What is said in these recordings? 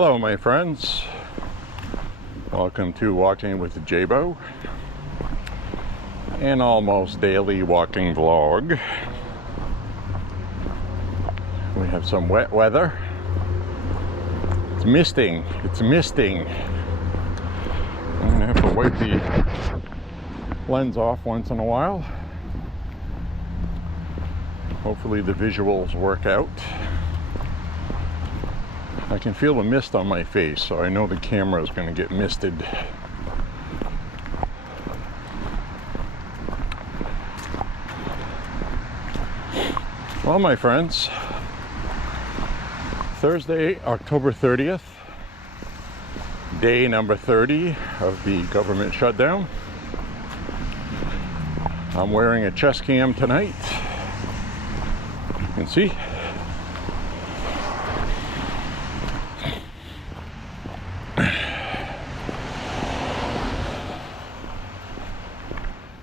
Hello my friends, welcome to Walking with J.Beau, an almost daily walking vlog. We have some wet weather. It's misting. I'm gonna have to wipe the lens off once in a while. Hopefully the visuals work out. I can feel the mist on my face, so I know the camera is going to get misted. Well, my friends, Thursday, October 30th, day number 30 of the government shutdown. I'm wearing a chest cam tonight. You can see.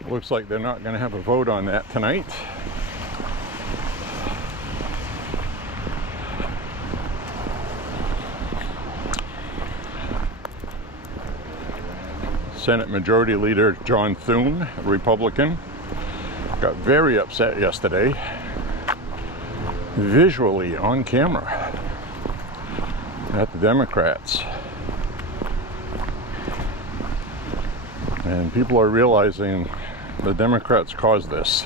Looks like they're not going to have a vote on that tonight. Senate Majority Leader John Thune, a Republican, got very upset yesterday, visually on camera, at the Democrats. And people are realizing the Democrats caused this.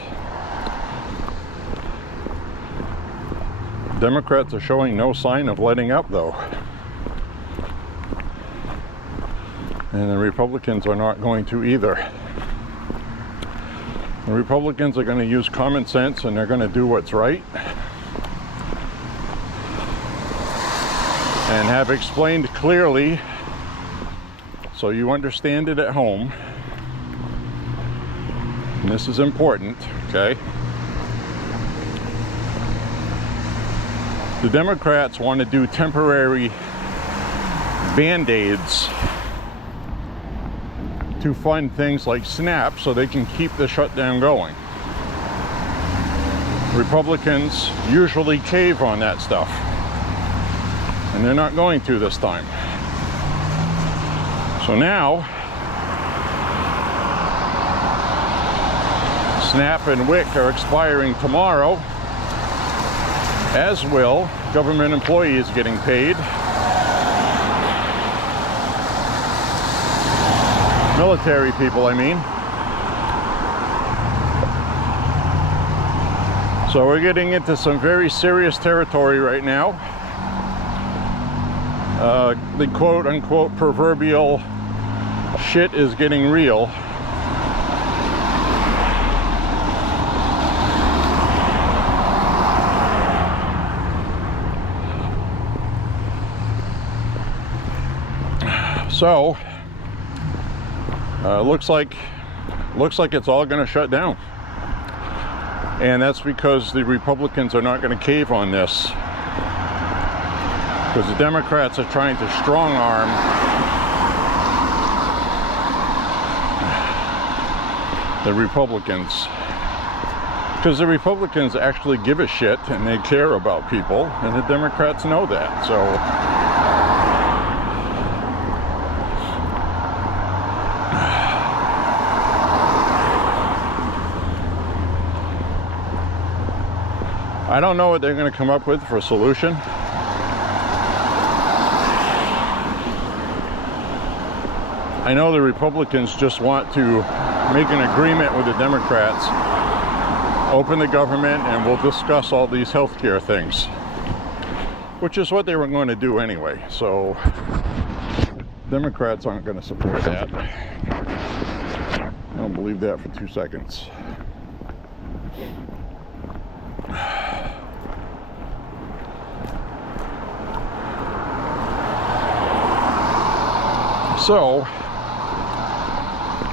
Democrats are showing no sign of letting up, though. And the Republicans are not going to either. The Republicans are going to use common sense and they're going to do what's right. And have explained clearly, so you understand it at home. And this is important, okay? The Democrats want to do temporary band-aids to fund things like SNAP so they can keep the shutdown going. Republicans usually cave on that stuff, and they're not going to this time. So now, SNAP and WIC are expiring tomorrow, as will government employees getting paid. Military people, I mean. So we're getting into some very serious territory right now. The quote-unquote proverbial shit is getting real. So looks like it's all going to shut down, and that's because the Republicans are not going to cave on this, because the Democrats are trying to strong arm the Republicans, because the Republicans actually give a shit and they care about people, and the Democrats know that. So I don't know what they're going to come up with for a solution. I know the Republicans just want to make an agreement with the Democrats, open the government, and we'll discuss all these healthcare things, which is what they were going to do anyway. So Democrats aren't going to support that. I don't believe that for 2 seconds. So,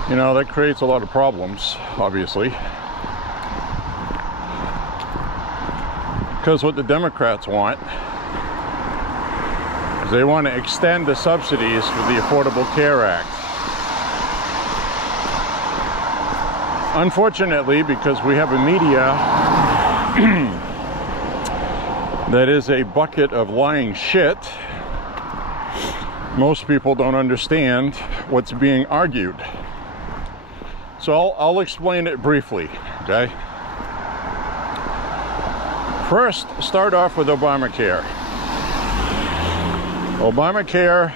you know, that creates a lot of problems, obviously. Because what the Democrats want is they want to extend the subsidies for the Affordable Care Act. Unfortunately, because we have a media that is a bucket of lying shit, most people don't understand what's being argued. So I'll explain it briefly, okay? First, start off with Obamacare. Obamacare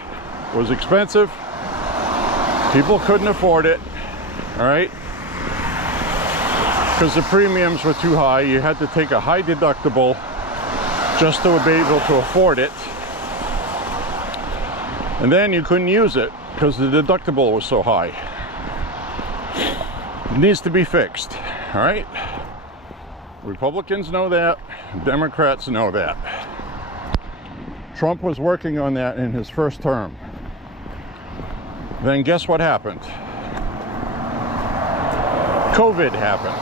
was expensive. People couldn't afford it, all right? Because the premiums were too high. You had to take a high deductible just to be able to afford it. And then you couldn't use it because the deductible was so high. It needs to be fixed, all right? Republicans know that, Democrats know that. Trump was working on that in his first term. Then guess what happened? COVID happened.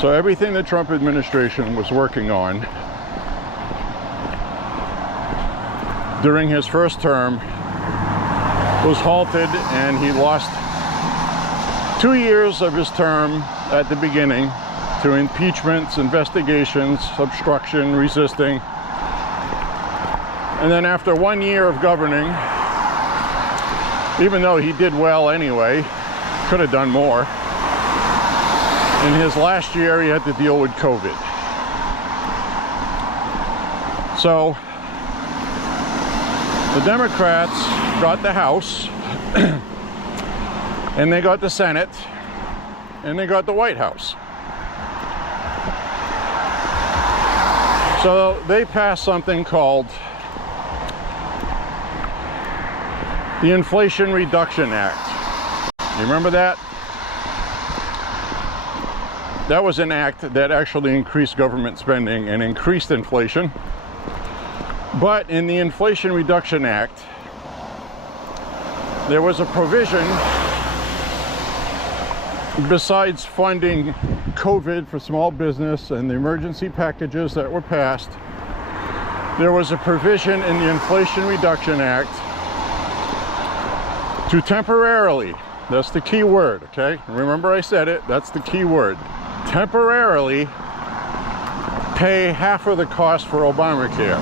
So everything the Trump administration was working on during his first term was halted, and he lost 2 years of his term at the beginning to impeachments, investigations, obstruction, resisting. And then after 1 year of governing, even though he did well anyway, could have done more, in his last year he had to deal with COVID. So the Democrats got the House, and they got the Senate, and they got the White House. So they passed something called the Inflation Reduction Act. You remember that? That was an act that actually increased government spending and increased inflation. But in the Inflation Reduction Act, there was a provision, besides funding COVID for small business and the emergency packages that were passed, there was a provision in the Inflation Reduction Act to temporarily, that's the key word, okay? Remember I said it, that's the key word. Temporarily pay half of the cost for Obamacare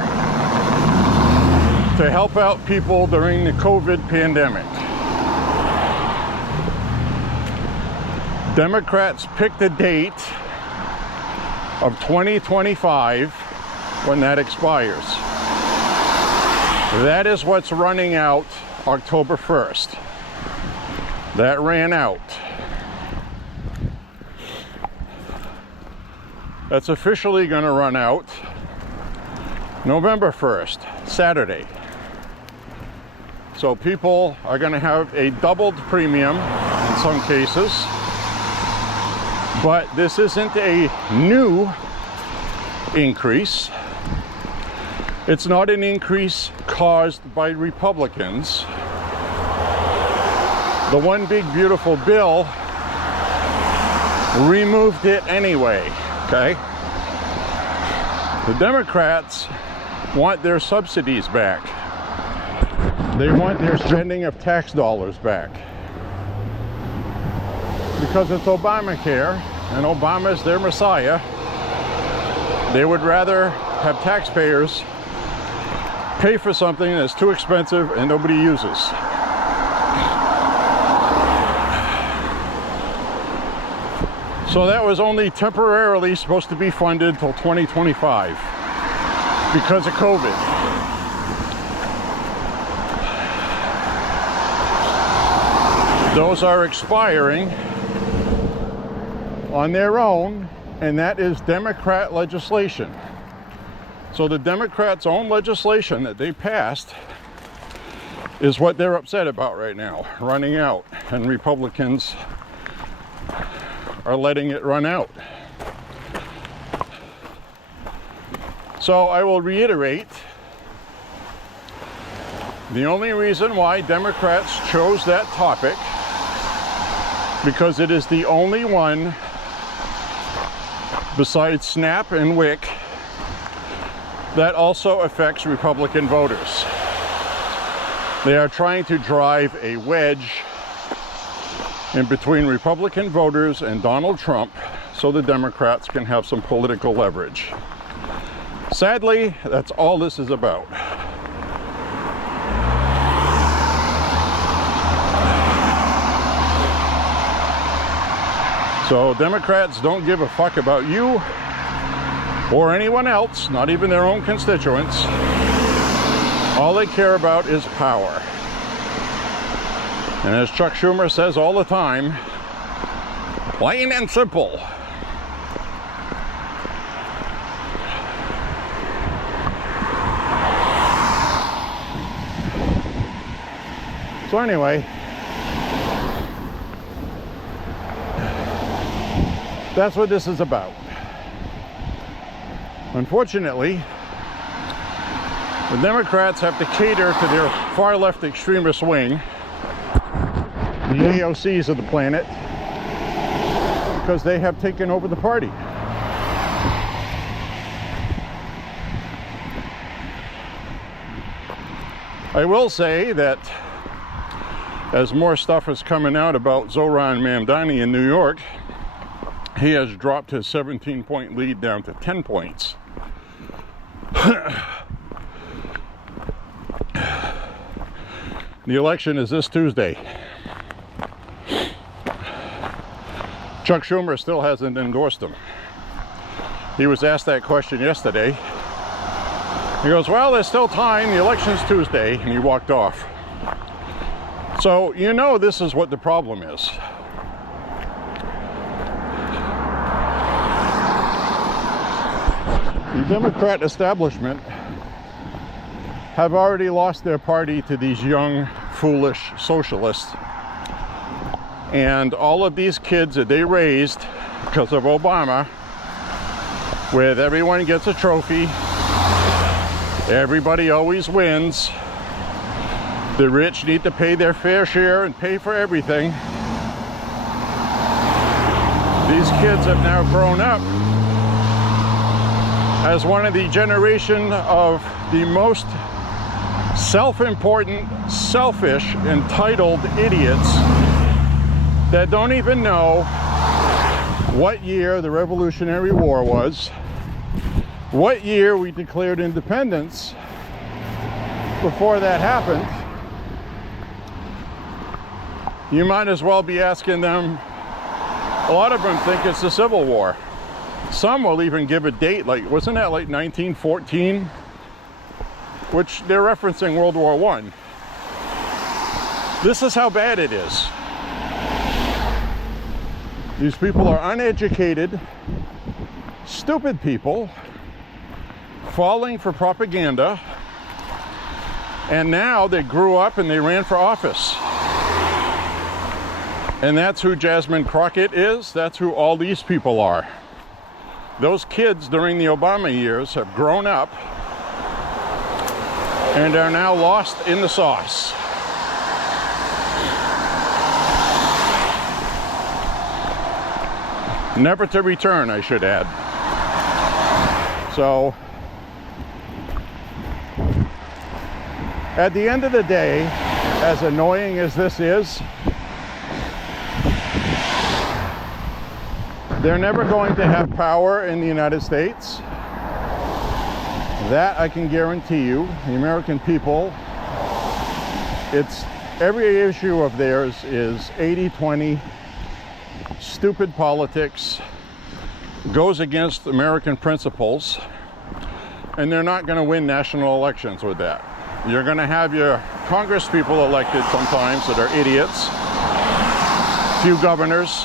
to help out people during the COVID pandemic. Democrats picked a date of 2025 when that expires. That is what's running out October 1st. That ran out. That's officially going to run out November 1st, Saturday. So people are going to have a doubled premium in some cases. But this isn't a new increase. It's not an increase caused by Republicans. The one big beautiful bill removed it anyway, okay? The Democrats want their subsidies back. They want their spending of tax dollars back. Because it's Obamacare and Obama's their messiah, they would rather have taxpayers pay for something that's too expensive and nobody uses. So that was only temporarily supposed to be funded till 2025 because of COVID. Those are expiring on their own, and that is Democrat legislation. So the Democrats' own legislation that they passed is what they're upset about right now, running out, and Republicans are letting it run out. So I will reiterate, the only reason why Democrats chose that topic, because it is the only one besides SNAP and WIC that also affects Republican voters. They are trying to drive a wedge in between Republican voters and Donald Trump so the Democrats can have some political leverage. Sadly, that's all this is about. So Democrats don't give a fuck about you or anyone else, not even their own constituents. All they care about is power. And as Chuck Schumer says all the time, plain and simple. So anyway, that's what this is about. Unfortunately, the Democrats have to cater to their far-left extremist wing, the AOCs of the planet, because they have taken over the party. I will say that as more stuff is coming out about Zohran Mamdani in New York, he has dropped his 17-point lead down to 10 points. The election is this Tuesday. Chuck Schumer still hasn't endorsed him. He was asked that question yesterday. He goes, well, there's still time, the election's Tuesday, and he walked off. So, you know, this is what the problem is. The Democrat establishment have already lost their party to these young, foolish socialists. And all of these kids that they raised because of Obama, with everyone gets a trophy, everybody always wins, the rich need to pay their fair share and pay for everything. These kids have now grown up as one of the generation of the most self-important, selfish, entitled idiots that don't even know what year the Revolutionary War was, what year we declared independence before that happened. You might as well be asking them, a lot of them think it's the Civil War. Some will even give a date, like, wasn't that like 1914? Which they're referencing World War I. This is how bad it is. These people are uneducated, stupid people, falling for propaganda, and now they grew up and they ran for office. And that's who Jasmine Crockett is. That's who all these people are. Those kids during the Obama years have grown up and are now lost in the sauce. Never to return, I should add. So, at the end of the day, as annoying as this is, they're never going to have power in the United States. That I can guarantee you. The American people, it's every issue of theirs is 80-20, stupid politics, goes against American principles, and they're not going to win national elections with that. You're going to have your Congress people elected sometimes that are idiots, few governors,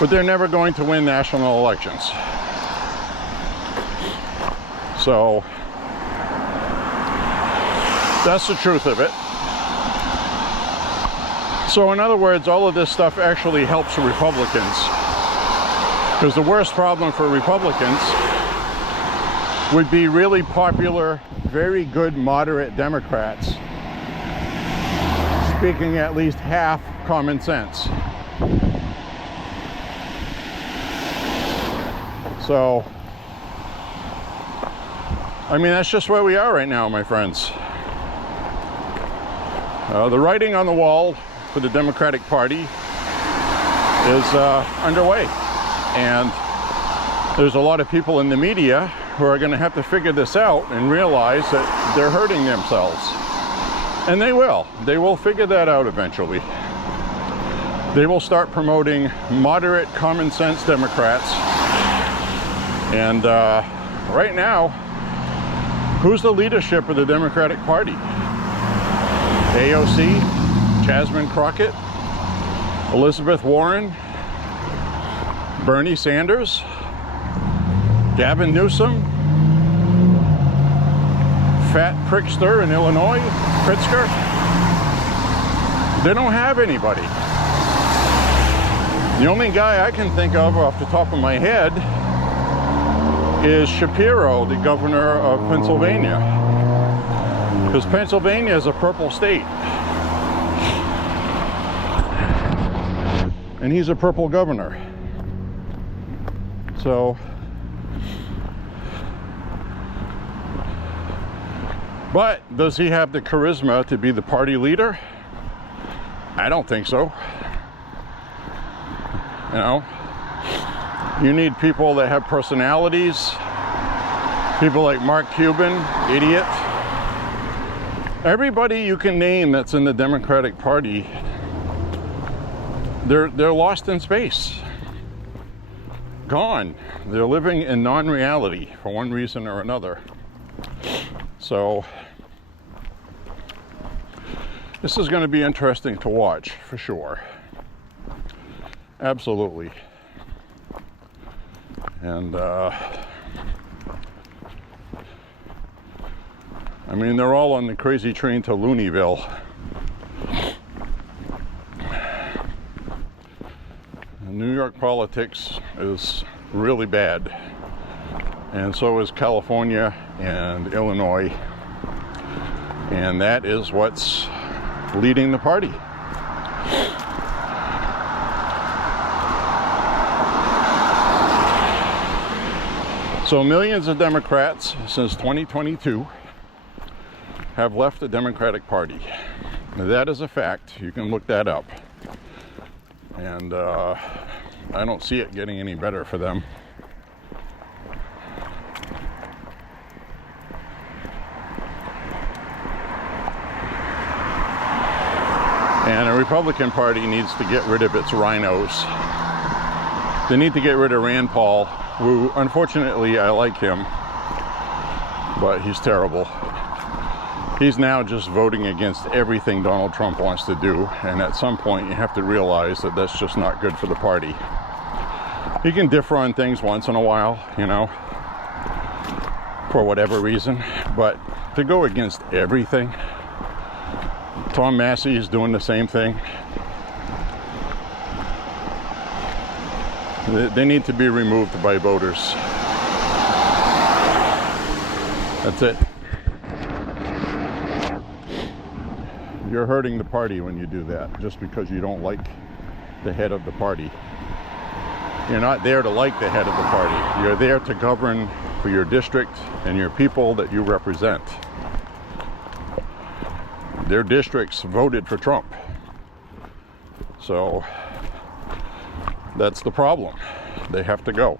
but they're never going to win national elections. So that's the truth of it. So in other words, all of this stuff actually helps Republicans, because the worst problem for Republicans would be really popular, very good moderate Democrats speaking at least half common sense. So, I mean, that's just where we are right now, my friends. The writing on the wall for the Democratic Party is underway. And there's a lot of people in the media who are going to have to figure this out and realize that they're hurting themselves. And they will. They will figure that out eventually. they will start promoting moderate, common sense Democrats. And right now, who's the leadership of the Democratic Party? AOC, Jasmine Crockett, Elizabeth Warren, Bernie Sanders, Gavin Newsom, Fat Pritzker in Illinois, Pritzker. They don't have anybody. The only guy I can think of off the top of my head is Shapiro, the governor of Pennsylvania. Because Pennsylvania is a purple state. And he's a purple governor. So, but does he have the charisma to be the party leader? I don't think so. You know, you need people that have personalities. People like Mark Cuban, idiot. Everybody you can name that's in the Democratic Party, they're lost in space. Gone. They're living in non-reality for one reason or another. So this is going to be interesting to watch for sure. Absolutely. And I mean, they're all on the crazy train to Looneyville. New York politics is really bad, and so is California and Illinois, and that is what's leading the party. So millions of Democrats since 2022 have left the Democratic Party. Now, that is a fact. You can look that up. And I don't see it getting any better for them. And the Republican Party needs to get rid of its rhinos. They need to get rid of Rand Paul, who, unfortunately, I like him, but he's terrible. He's now just voting against everything Donald Trump wants to do, and at some point you have to realize that that's just not good for the party. You can differ on things once in a while, you know, for whatever reason, but to go against everything. Tom Massey is doing the same thing. They need to be removed by voters. That's it. You're hurting the party when you do that, just because you don't like the head of the party. You're not there to like the head of the party. You're there to govern for your district and your people that you represent. Their districts voted for Trump. So that's the problem. They have to go.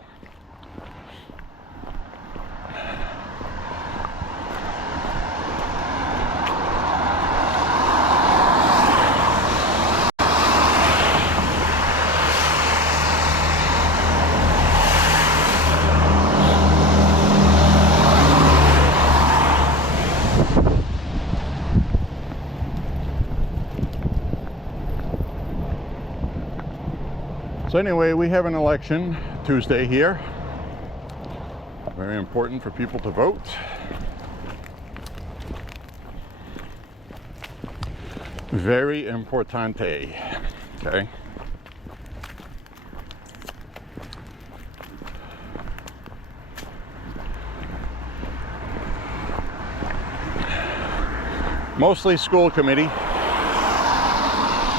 So anyway, we have an election Tuesday here. Very important for people to vote. Very importante, okay? Mostly school committee,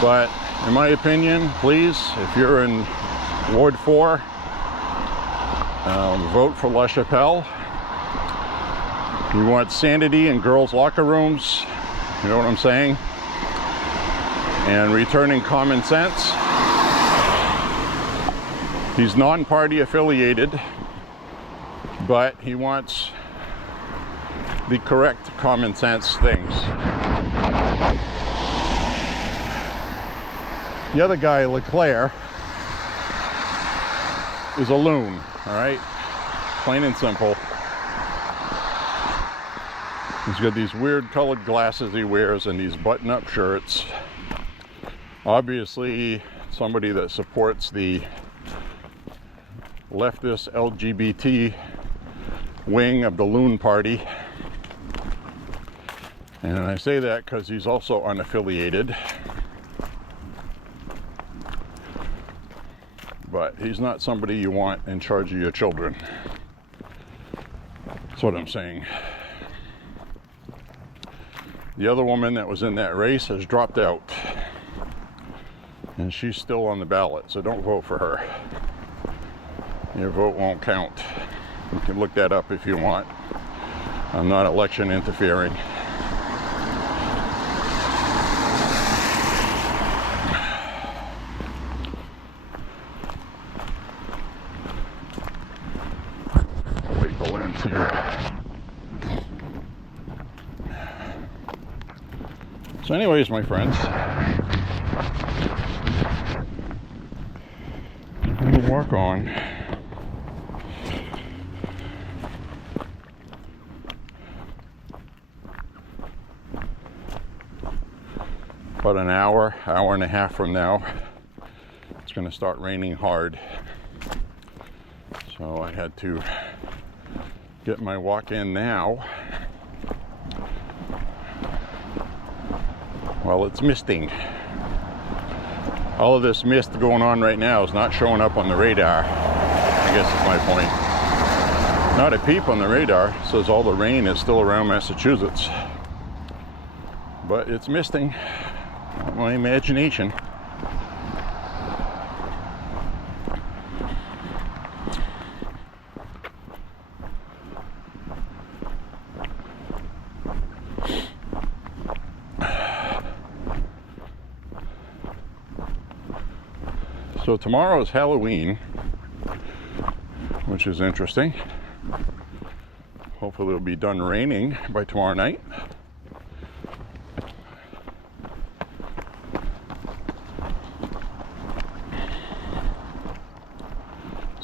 but in my opinion, please, if you're in Ward 4, vote for LaChapelle. You want sanity in girls' locker rooms, you know what I'm saying? And returning common sense. He's non-party affiliated, but he wants the correct common sense things. The other guy, Leclerc, is a loon, all right? Plain and simple. He's got these weird colored glasses he wears and these button-up shirts. Obviously, somebody that supports the leftist LGBT wing of the Loon Party. And I say that because he's also unaffiliated. But he's not somebody you want in charge of your children. That's what I'm saying. The other woman that was in that race has dropped out. And she's still on the ballot, so don't vote for her. Your vote won't count. You can look that up if you want. I'm not election interfering. Wait, the lens here. So anyways, my friends, I'm going to walk on. About an hour and a half from now, it's going to start raining hard. So I had to get my walk in now while it's misting. All of this mist going on right now is not showing up on the radar, I guess is my point. Not a peep on the radar. It says all the rain is still around Massachusetts. But it's misting. My imagination. So tomorrow is Halloween, which is interesting. Hopefully it'll be done raining by tomorrow night.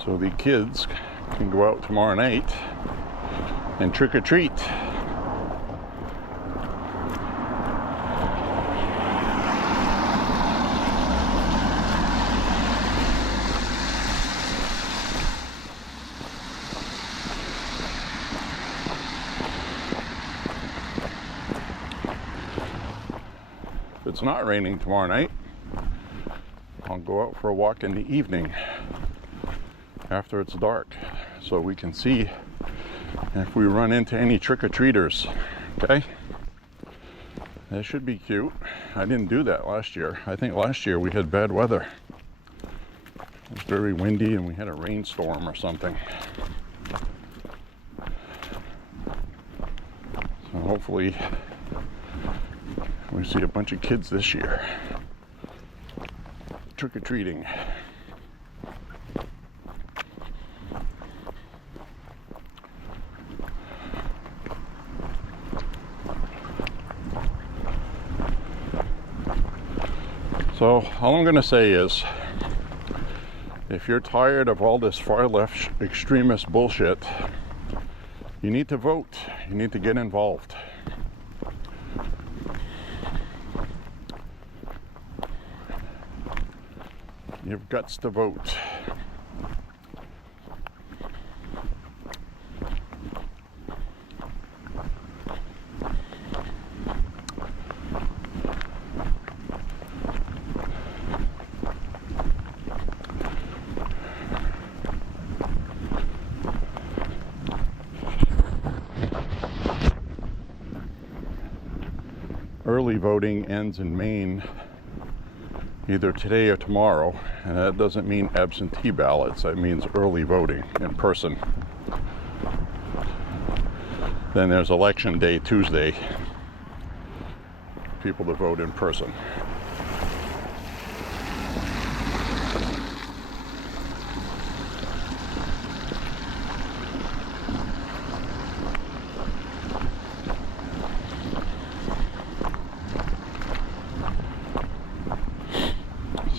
So the kids can go out tomorrow night and trick or treat. If it's not raining tomorrow night, I'll go out for a walk in the evening after it's dark, so we can see if we run into any trick-or-treaters. Okay, that should be cute. I didn't do that last year. I think last year we had bad weather. It was very windy and we had a rainstorm or something. So hopefully we see a bunch of kids this year trick-or-treating. So all I'm going to say is, if you're tired of all this far left extremist bullshit, you need to vote. You need to get involved. You've guts to vote. Early voting ends in Maine either today or tomorrow, and that doesn't mean absentee ballots, that means early voting in person. Then there's election day Tuesday, people to vote in person.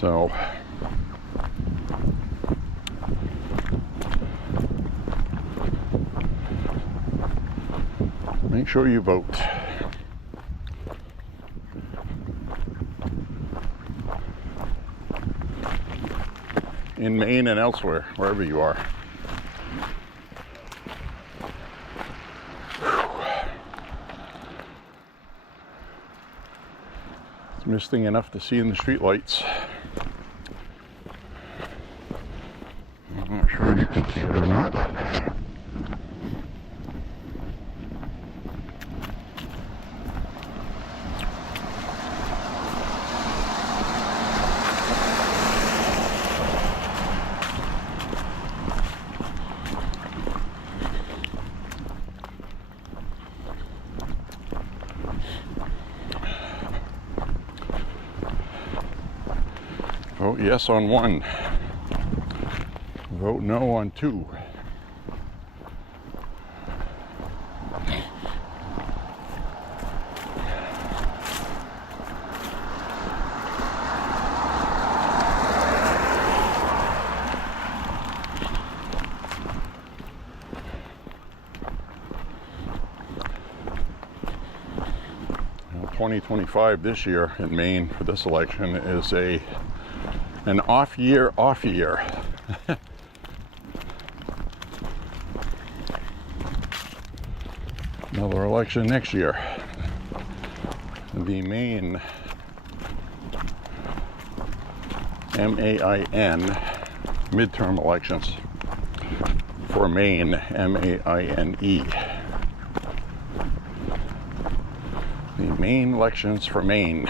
So make sure you vote. In Maine and elsewhere, wherever you are. It's misting enough to see in the streetlights. I'm not sure you can see it or not. Vote yes on 1. Vote no on 2. Now, 2025 this year in Maine for this election is an off year. Another election next year. The Maine MAIN midterm elections for Maine, MAINE. The Maine elections for Maine.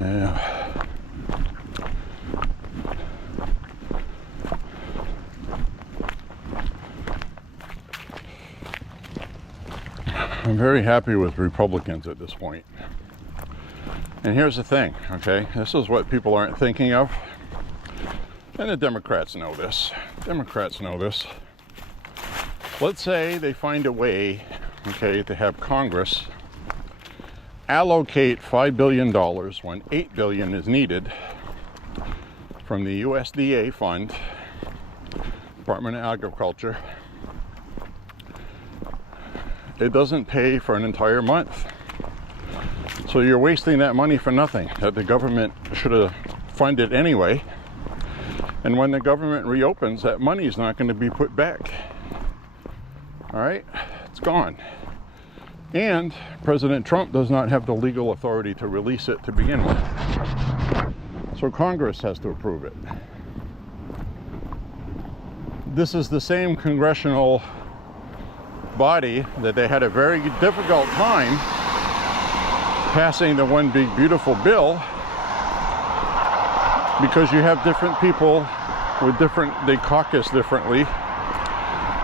Yeah. I'm very happy with Republicans at this point. And here's the thing, okay? This is what people aren't thinking of. And the Democrats know this. Democrats know this. Let's say they find a way, okay, to have Congress allocate $5 billion when $8 billion is needed from the USDA fund, Department of Agriculture. It doesn't pay for an entire month. So you're wasting that money for nothing that the government should have funded anyway. And when the government reopens, that money is not going to be put back. All right? It's gone. And President Trump does not have the legal authority to release it to begin with. So Congress has to approve it. This is the same congressional body that they had a very difficult time passing the One Big Beautiful Bill, because you have different people with they caucus differently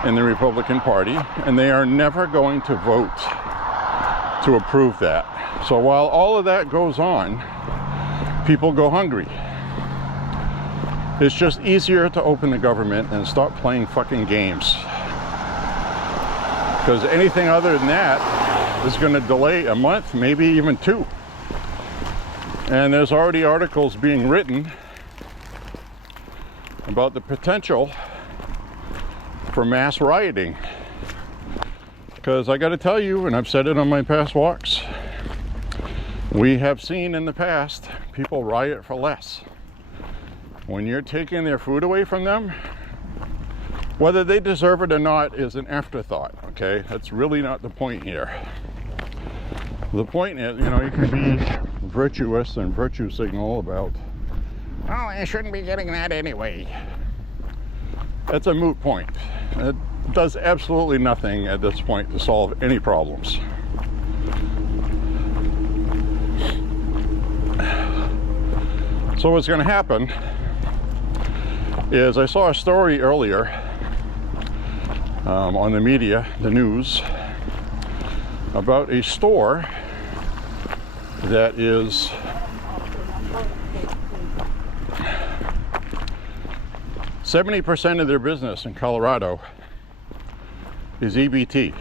in the Republican Party, and they are never going to vote to approve that. So while all of that goes on, people go hungry. It's just easier to open the government and stop playing fucking games. Because anything other than that is going to delay a month, maybe even 2. And there's already articles being written about the potential for mass rioting. Because I got to tell you, and I've said it on my past walks, we have seen in the past people riot for less. When you're taking their food away from them, Whether they deserve it or not is an afterthought, okay? That's really not the point here. The point is, you know, you can be virtuous and virtue signal about, oh, I shouldn't be getting that anyway. That's a moot point. It does absolutely nothing at this point to solve any problems. So what's going to happen is, I saw a story earlier on the media, the news, about a store that is %70 of their business in Colorado is EBT.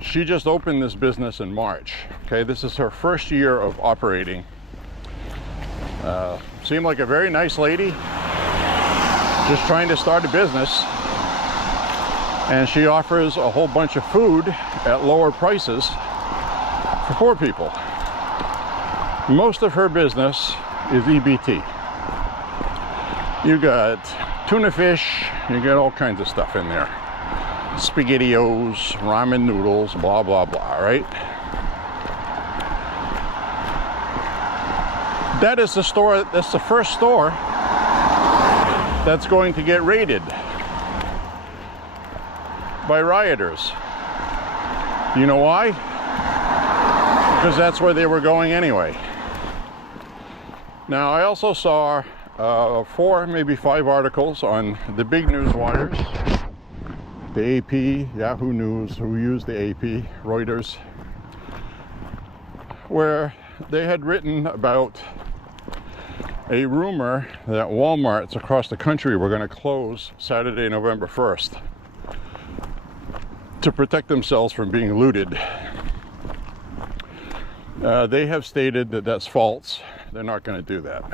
She just opened this business in March. Okay, this is her first year of operating. Seemed like a very nice lady, just trying to start a business. And she offers a whole bunch of food at lower prices for poor people. Most of her business is EBT. You got tuna fish, you got all kinds of stuff in there. SpaghettiOs, ramen noodles, blah, blah, blah, right? That is the store, that's the first store that's going to get raided by rioters. You know why? Because that's where they were going anyway. Now, I also saw 4, maybe 5 articles on the big news wires, the AP, Yahoo News, who used the AP, Reuters, where they had written about a rumor that Walmarts across the country were going to close Saturday, November 1st to protect themselves from being looted. They have stated that that's false. They're not going to do that.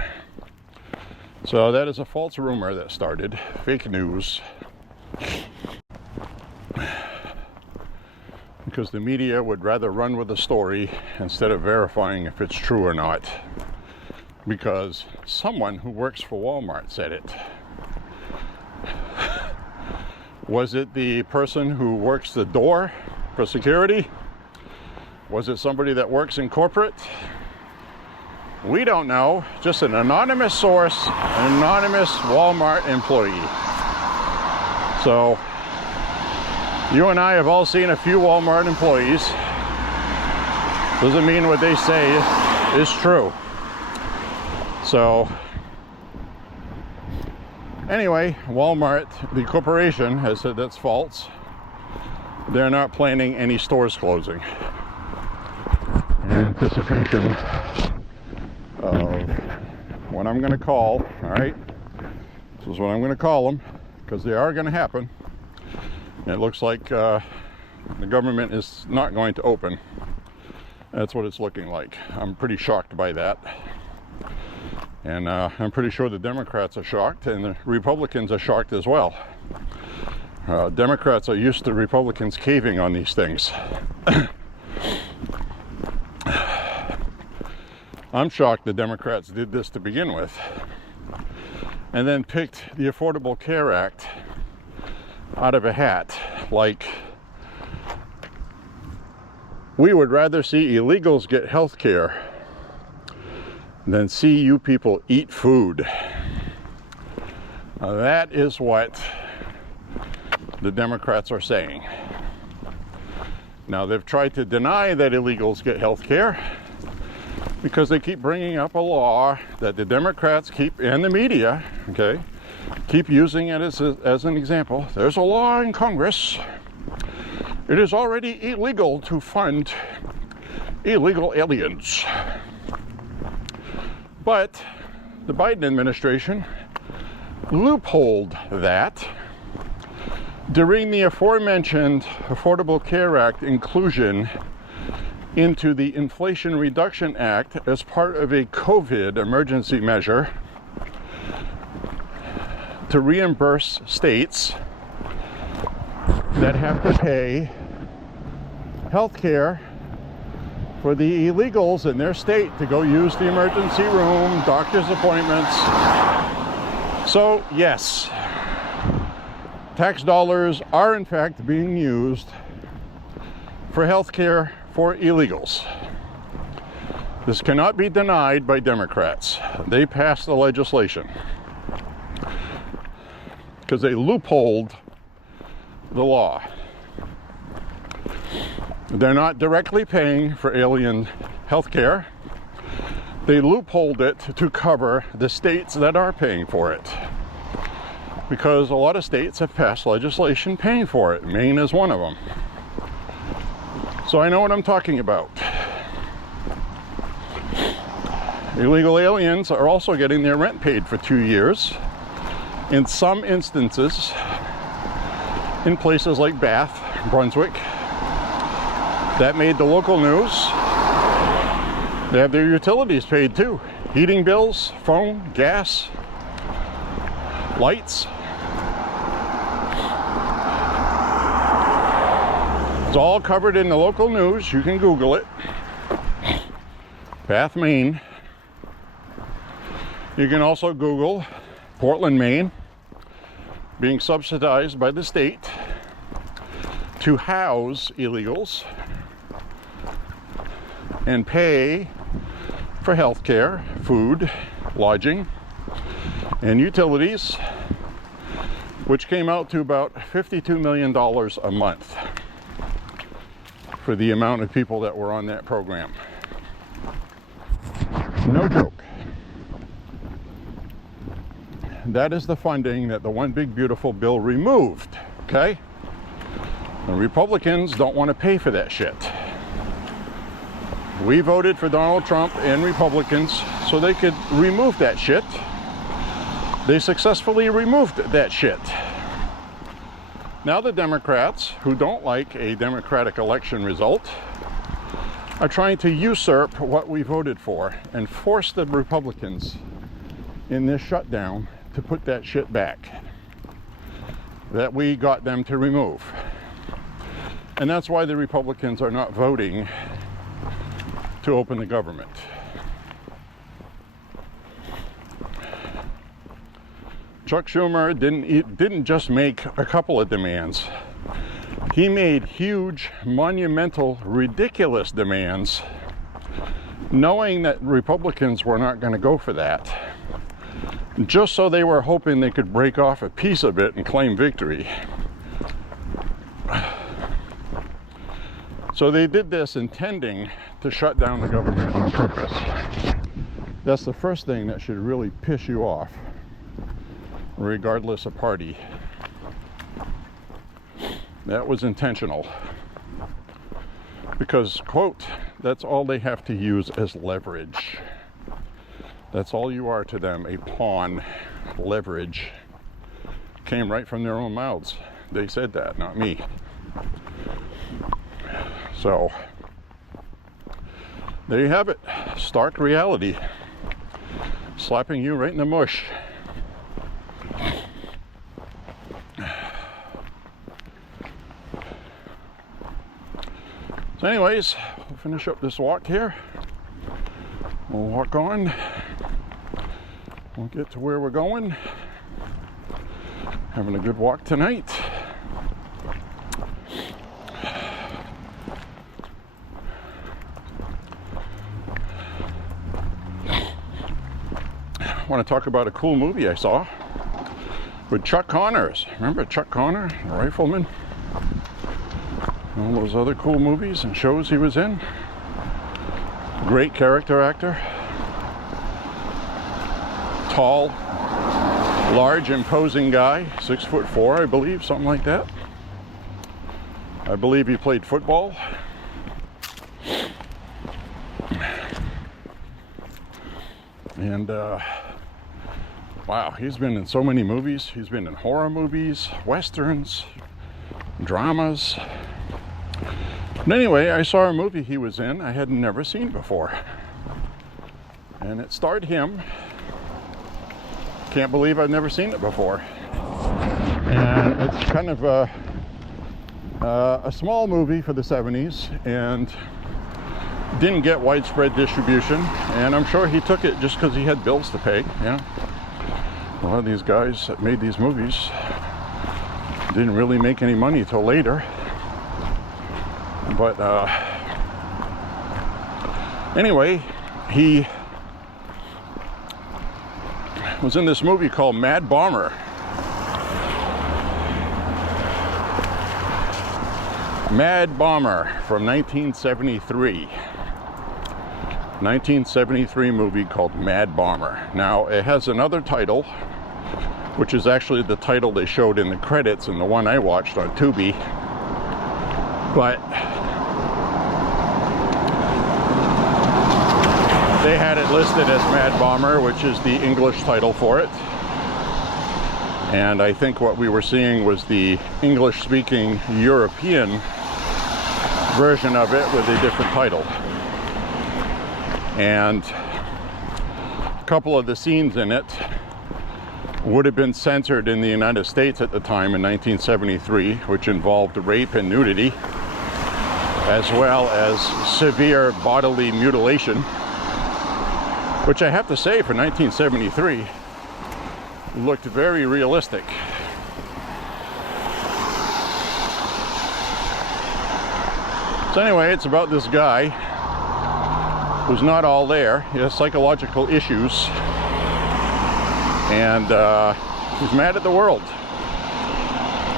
So that is a false rumor that started, fake news, because the media would rather run with the story instead of verifying if it's true or not, because someone who works for Walmart said it. Was it the person who works the door for security? Was it somebody that works in corporate? We don't know. Just an anonymous source, an anonymous Walmart employee. So, you and I have all seen a few Walmart employees. Doesn't mean what they say is true. So, anyway, Walmart, the corporation, has said that's false. They're not planning any stores closing in anticipation of what I'm going to call, all right? This is what I'm going to call them, because they are going to happen. And it looks like the government is not going to open. That's what it's looking like. I'm pretty shocked by that. And I'm pretty sure the Democrats are shocked, and the Republicans are shocked as well. Democrats are used to Republicans caving on these things. I'm shocked the Democrats did this to begin with, and then picked the Affordable Care Act out of a hat. Like, we would rather see illegals get health care than see you people eat food. That is what the Democrats are saying. Now, they've tried to deny that illegals get health care because they keep bringing up a law that the Democrats keep, and the media, okay, keep using it as an example. There's a law in Congress. It is already illegal to fund illegal aliens. But the Biden administration loopholed that during the aforementioned Affordable Care Act inclusion into the Inflation Reduction Act as part of a COVID emergency measure to reimburse states that have to pay health care for the illegals in their state to go use the emergency room, doctor's appointments. So, yes, tax dollars are in fact being used for health care for illegals. This cannot be denied by Democrats. They passed the legislation because they loopholed the law. They're not directly paying for alien health care. They loopholed it to cover the states that are paying for it, because a lot of states have passed legislation paying for it. Maine is one of them. So I know what I'm talking about. Illegal aliens are also getting their rent paid for 2 years. In some instances, in places like Bath, Brunswick, that made the local news. They have their utilities paid too. Heating bills, phone, gas, lights. It's all covered in the local news. You can Google it. Bath, Maine. You can also Google Portland, Maine, being subsidized by the state to house illegals and pay for health care, food, lodging, and utilities, which came out to about $52 million a month for the amount of people that were on that program. No joke. That is the funding that the One Big Beautiful Bill removed, okay? The Republicans don't want to pay for that shit. We voted for Donald Trump and Republicans so they could remove that shit. They successfully removed that shit. Now the Democrats, who don't like a Democratic election result, are trying to usurp what we voted for and force the Republicans in this shutdown to put that shit back that we got them to remove. And that's why the Republicans are not voting to open the government. Chuck Schumer didn't just make a couple of demands. He made huge, monumental, ridiculous demands, knowing that Republicans were not going to go for that, just so they were hoping they could break off a piece of it and claim victory. So they did this intending to shut down the government on purpose. That's the first thing that should really piss you off, regardless of party. That was intentional. Because, quote, that's all they have to use as leverage. That's all you are to them, a pawn. Leverage. Came right from their own mouths. They said that, not me. So, there you have it. Stark reality. Slapping you right in the mush. So anyways, we'll finish up this walk here. We'll walk on. We'll get to where we're going. Having a good walk tonight. I want to talk about a cool movie I saw with Chuck Connors. Remember Chuck Connor, the rifleman? All those other cool movies and shows he was in. Great character actor. Tall, large, imposing guy. 6'4", I believe, something like that. I believe he played football. And wow, he's been in so many movies. He's been in horror movies, westerns, dramas. But anyway, I saw a movie he was in I had never seen before. And it starred him. Can't believe I've never seen it before. And it's kind of a small movie for the 70s and didn't get widespread distribution. And I'm sure he took it just because he had bills to pay. Yeah. A lot of these guys that made these movies Didn't really make any money till later. But anyway, he was in this movie called Mad Bomber. Mad Bomber from 1973. 1973 movie called Mad Bomber. Now, it has another title, which is actually the title they showed in the credits in the one I watched on Tubi. But they had it listed as Mad Bomber, which is the English title for it. And I think what we were seeing was the English-speaking European version of it with a different title. And a couple of the scenes in it would have been censored in the United States at the time in 1973, which involved rape and nudity, as well as severe bodily mutilation, which I have to say for 1973 looked very realistic. So anyway, it's about this guy who's not all there. He has psychological issues, and he's mad at the world.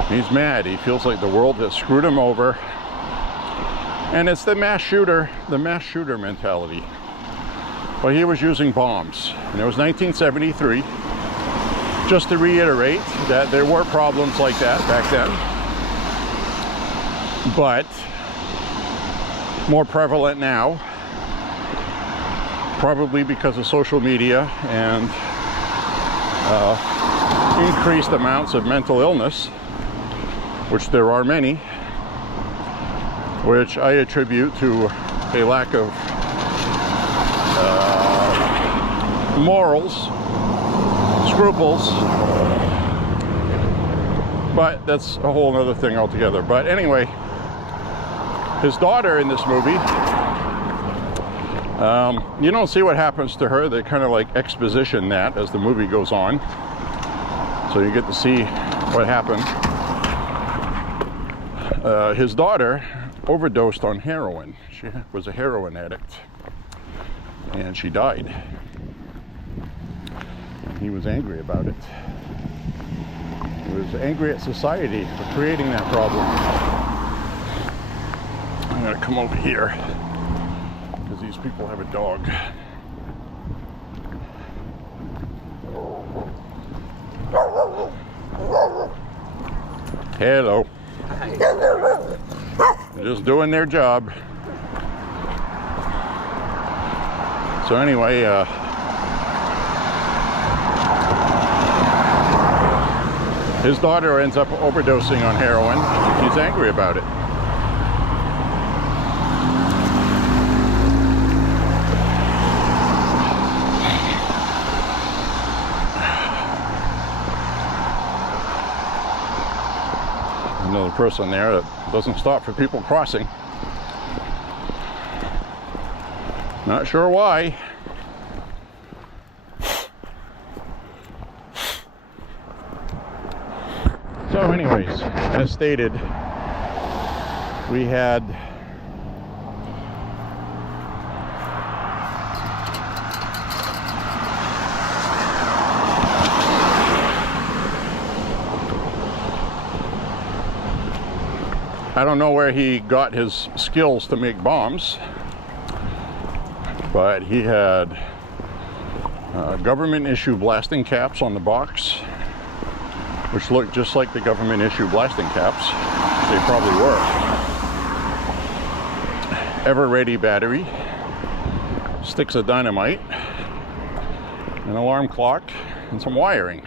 He's mad. He feels like the world has screwed him over, and it's the mass shooter mentality. But he was using bombs, and it was 1973. Just to reiterate that there were problems like that back then, but more prevalent now, probably because of social media and increased amounts of mental illness, which there are many, which I attribute to a lack of morals, scruples, but that's a whole other thing altogether. But anyway, his daughter in this movie, you don't see what happens to her. They kind of like exposition that as the movie goes on, so you get to see what happened. His daughter overdosed on heroin. She was a heroin addict, and she died. He was angry about it. He was angry at society for creating that problem. I'm gonna come over here because these people have a dog. Hello. Just doing their job. So anyway, his daughter ends up overdosing on heroin. He's angry about it. Another person there that doesn't stop for people crossing. Not sure why. So anyways, as stated, we had I don't know where he got his skills to make bombs, but he had government issue blasting caps on the box, which looked just like the government issue blasting caps. They probably were. Ever ready battery, sticks of dynamite, an alarm clock, and some wiring.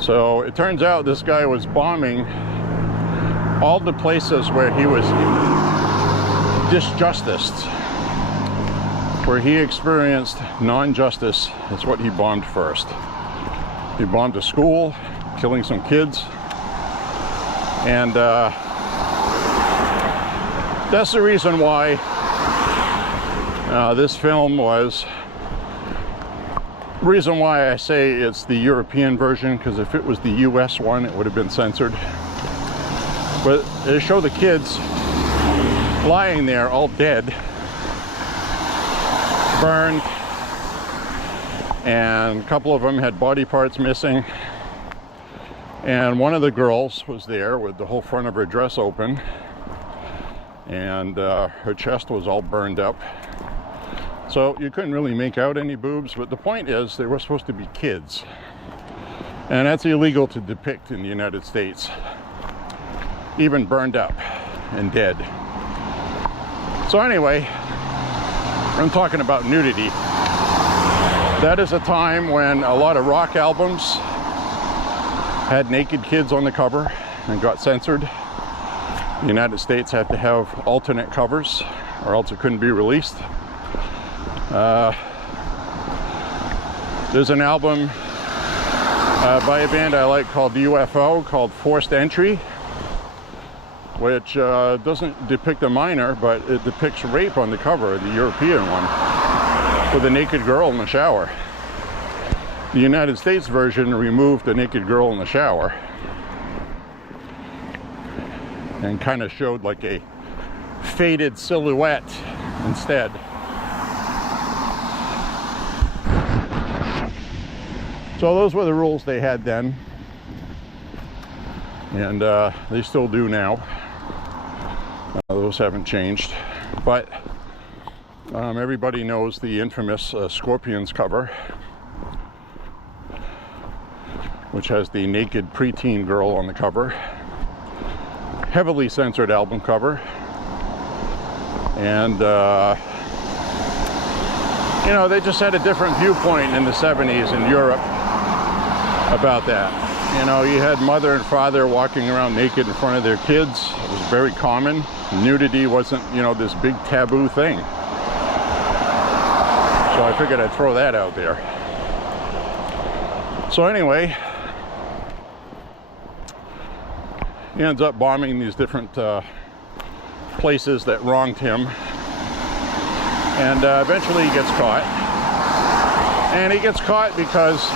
So it turns out this guy was bombing all the places where he was disjusticed, where he experienced non-justice. That's what he bombed first. He bombed a school, killing some kids, and that's the reason why this film was Reason why I say it's the European version, because if it was the US one, it would have been censored. But they show the kids lying there all dead, burned, and a couple of them had body parts missing. And one of the girls was there with the whole front of her dress open, and her chest was all burned up. So you couldn't really make out any boobs, but the point is they were supposed to be kids. And that's illegal to depict in the United States, even burned up and dead. So anyway, I'm talking about nudity. That is a time when a lot of rock albums had naked kids on the cover and got censored. The United States had to have alternate covers or else it couldn't be released. There's an album by a band I like called UFO called Forced Entry, which doesn't depict a minor, but it depicts rape on the cover, the European one, with a naked girl in the shower. The United States version removed the naked girl in the shower and kind of showed like a faded silhouette instead. So those were the rules they had then, and they still do now. Those haven't changed, but everybody knows the infamous Scorpions cover, which has the naked preteen girl on the cover. Heavily censored album cover. And you know, they just had a different viewpoint in the 70s in Europe about that. You know, you had mother and father walking around naked in front of their kids. It was very common. Nudity wasn't, you know, this big taboo thing. So I figured I'd throw that out there. So anyway, he ends up bombing these different places that wronged him. And eventually he gets caught. And he gets caught because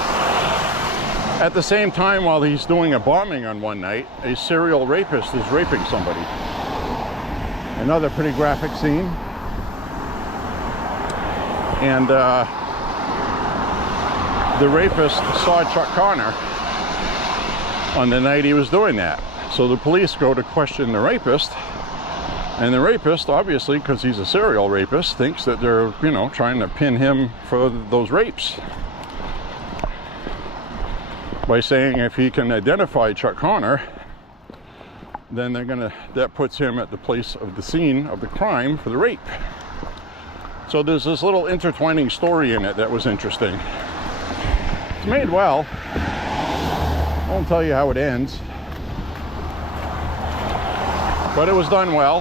at the same time, while he's doing a bombing on one night, a serial rapist is raping somebody. Another pretty graphic scene. And the rapist saw Chuck Connor on the night he was doing that. So the police go to question the rapist. And the rapist, obviously, because he's a serial rapist, thinks that they're, you know, trying to pin him for those rapes. By saying if he can identify Chuck Connor, then that puts him at the place of the scene of the crime for the rape. So there's this little intertwining story in it that was interesting. It's made well. I won't tell you how it ends, but it was done well.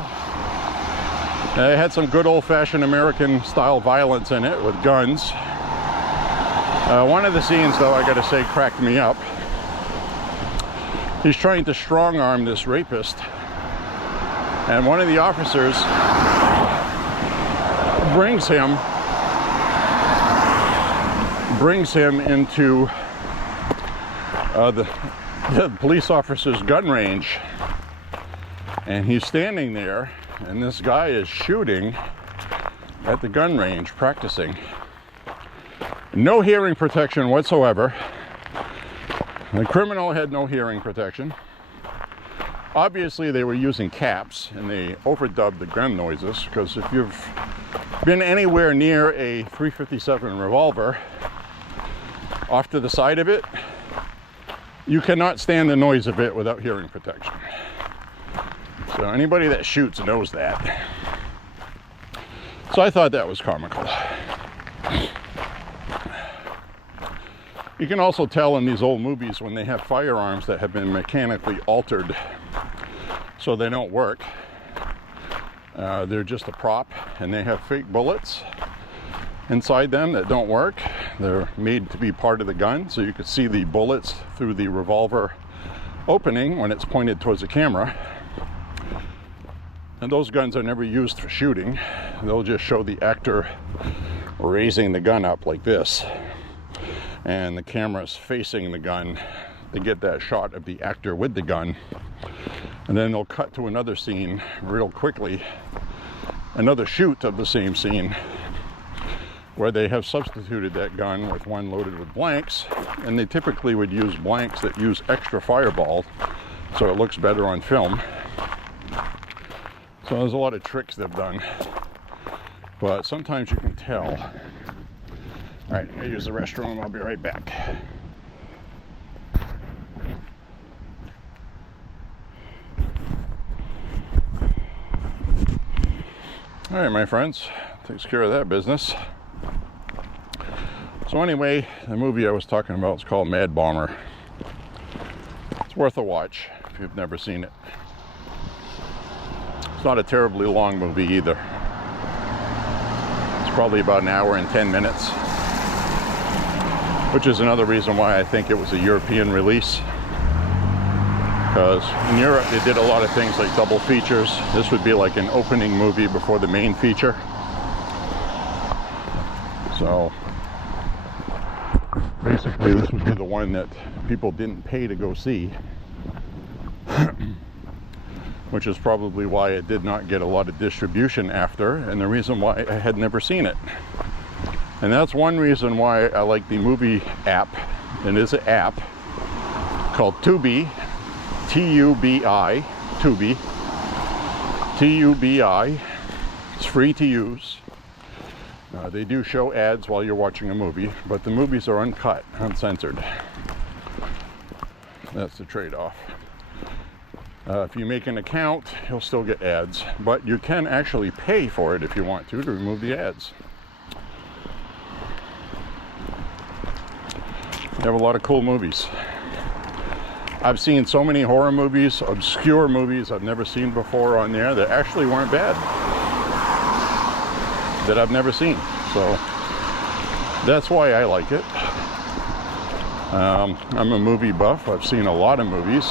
It had some good old-fashioned American style violence in it with guns. One of the scenes, though, I gotta say, cracked me up. He's trying to strong-arm this rapist, and one of the officers brings him into the police officer's gun range, and he's standing there, and this guy is shooting at the gun range, practicing. No hearing protection whatsoever. The criminal had no hearing protection. Obviously they were using caps, and they overdubbed the gun noises, because if you've been anywhere near a .357 revolver, off to the side of it, you cannot stand the noise of it without hearing protection. So anybody that shoots knows that. So I thought that was comical. You can also tell in these old movies when they have firearms that have been mechanically altered so they don't work. They're just a prop, and they have fake bullets inside them that don't work. They're made to be part of the gun, so you could see the bullets through the revolver opening when it's pointed towards the camera. And those guns are never used for shooting. They'll just show the actor raising the gun up like this. and the camera's facing the gun. They get that shot of the actor with the gun, and then they'll cut to another scene real quickly, another shoot of the same scene, where they have substituted that gun with one loaded with blanks, and they typically would use blanks that use extra fireball, so it looks better on film. So there's a lot of tricks they've done, but sometimes you can tell. All right, I'm gonna use the restroom. I'll be right back. All right, my friends, takes care of that business. So anyway, the movie I was talking about is called Mad Bomber. It's worth a watch if you've never seen it. It's not a terribly long movie either. It's probably about an hour and 10 minutes, which is another reason why I think it was a European release. Because in Europe they did a lot of things like double features. This would be like an opening movie before the main feature. So basically this would be the one that people didn't pay to go see, which is probably why it did not get a lot of distribution after, and the reason why I had never seen it. And that's one reason why I like the movie app. It is an app called Tubi, T-U-B-I, Tubi, T-U-B-I. It's free to use. They do show ads while you're watching a movie, but the movies are uncut, uncensored. That's the trade-off. If you make an account, you'll still get ads, but you can actually pay for it if you want to remove the ads. They have a lot of cool movies. I've seen so many horror movies, obscure movies I've never seen before on there that actually weren't bad, that I've never seen. So that's why I like it. I'm a movie buff. I've seen a lot of movies.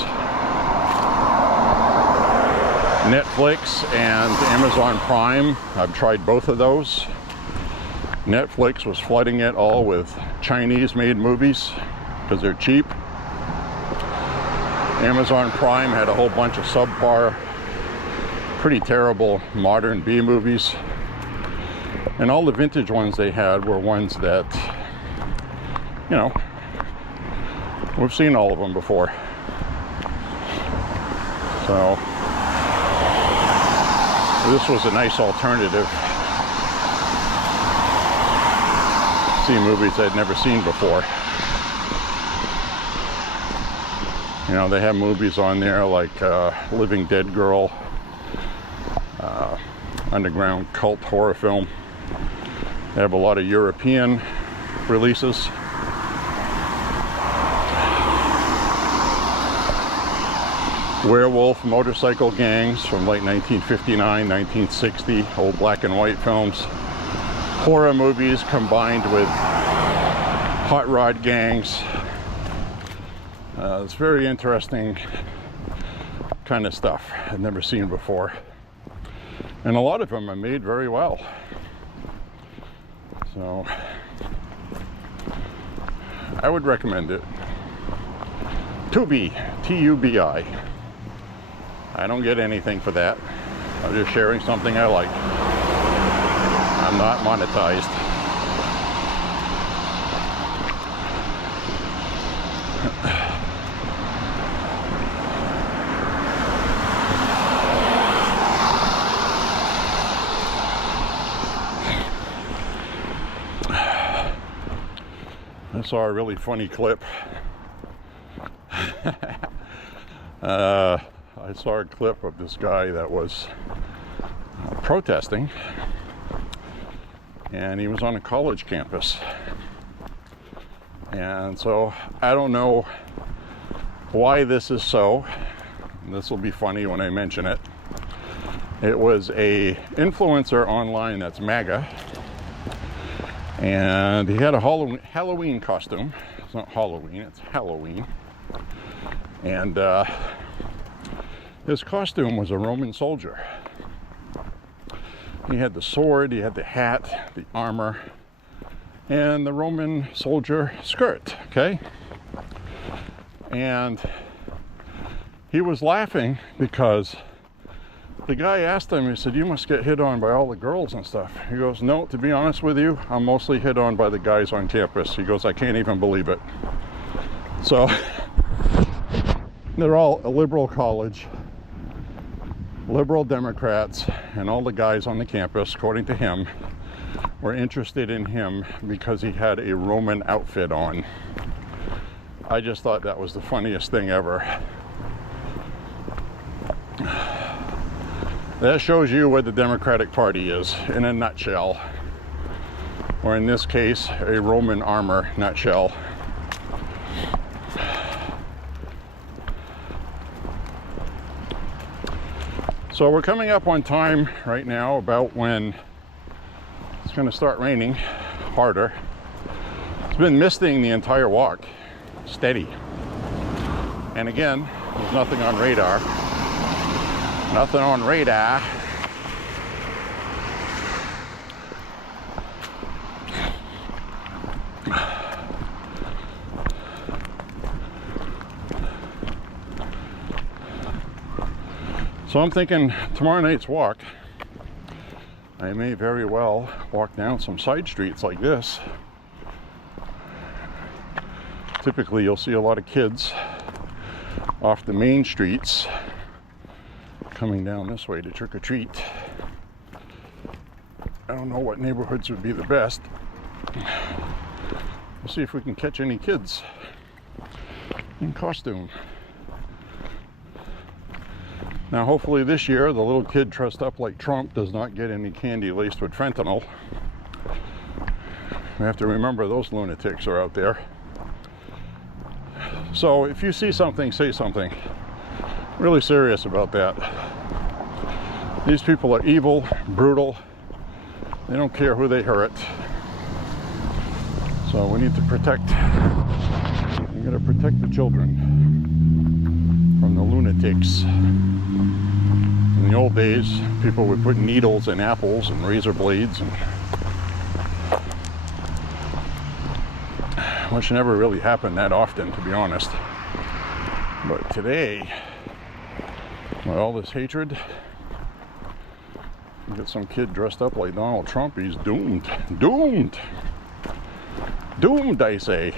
Netflix and Amazon Prime, I've tried both of those. Netflix was flooding it all with Chinese-made movies because they're cheap. Amazon Prime had a whole bunch of subpar, pretty terrible modern B movies. And all the vintage ones they had were ones that, you know, we've seen all of them before. So this was a nice alternative. See movies I'd never seen before. You know, they have movies on there like Living Dead Girl, underground cult horror film. They have a lot of European releases. Werewolf motorcycle gangs from like 1959, 1960, old black and white films. Horror movies combined with hot rod gangs. It's very interesting kind of stuff I've never seen before. And a lot of them are made very well. So I would recommend it. Tubi, T-U-B-I. I don't get anything for that. I'm just sharing something I like. I'm not monetized. I saw a really funny clip. I saw a clip of this guy that was protesting, and he was on a college campus. And so I don't know why this is so. This will be funny when I mention it. It was a influencer online that's MAHA, and he had a Halloween costume. It's not Halloween, it's Halloween. And his costume was a Roman soldier. He had the sword, he had the hat, the armor, and the Roman soldier skirt, okay? And he was laughing because the guy asked him, he said, "You must get hit on by all the girls and stuff." He goes, "No, to be honest with you, I'm mostly hit on by the guys on campus." He goes, "I can't even believe it." So they're all a liberal college, liberal Democrats, and all the guys on the campus, according to him, were interested in him because he had a Roman outfit on. I just thought that was the funniest thing ever. That shows you what the Democratic Party is in a nutshell, or in this case, a Roman armor nutshell. So we're coming up on time right now, about when it's going to start raining harder. It's been misting the entire walk, steady. And again, there's nothing on radar. Nothing on radar. So I'm thinking tomorrow night's walk, I may very well walk down some side streets like this. Typically you'll see a lot of kids off the main streets coming down this way to trick or treat. I don't know what neighborhoods would be the best. We'll see if we can catch any kids in costume. Now hopefully this year the little kid dressed up like Trump does not get any candy laced with fentanyl. We have to remember those lunatics are out there. So if you see something, say something. Really serious about that. These people are evil, brutal. They don't care who they hurt. So we need to protect. We gotta protect the children from the lunatics. In the old days, people would put needles in apples and razor blades, and which never really happened that often, to be honest. But today, with all this hatred, you get some kid dressed up like Donald Trump, he's doomed. Doomed! Doomed, I say.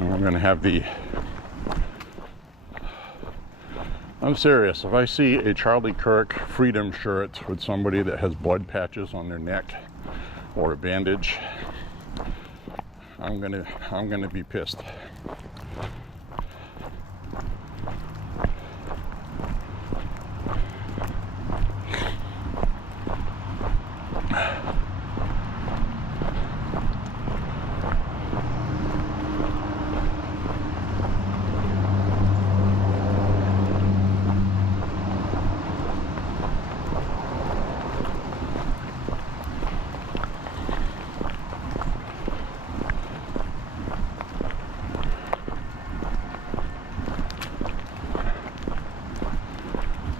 I'm going to have I'm serious, if I see a Charlie Kirk Freedom shirt with somebody that has blood patches on their neck or a bandage, I'm gonna be pissed.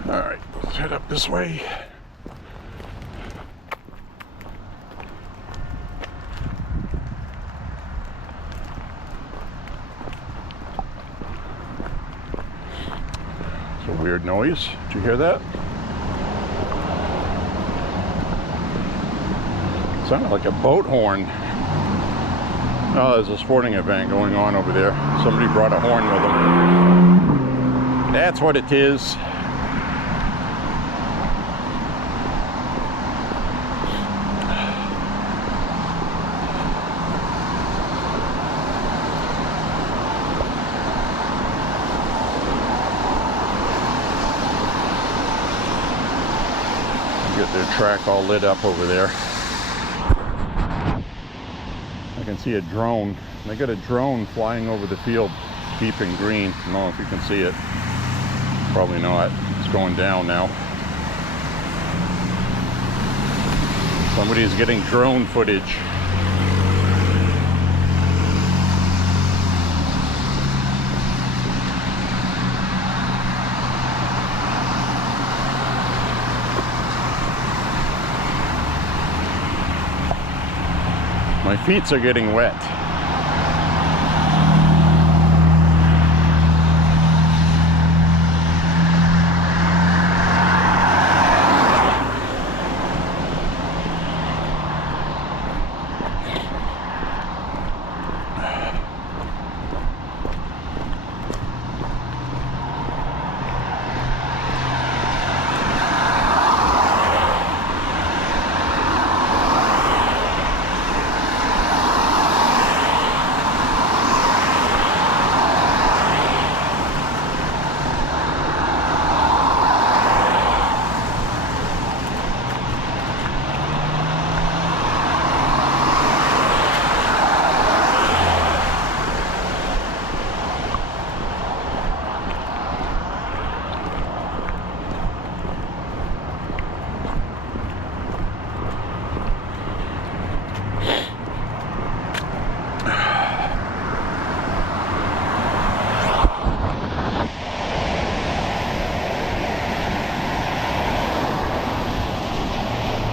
Alright, let's head up this way. It's a weird noise. Did you hear that? It sounded like a boat horn. Oh, there's a sporting event going on over there. Somebody brought a horn with them. That's what it is. Get their track all lit up over there. I can see a drone. They got a drone flying over the field, beeping green. I don't know if you can see it. Probably not. It's going down now. Somebody's getting drone footage. My feet are getting wet.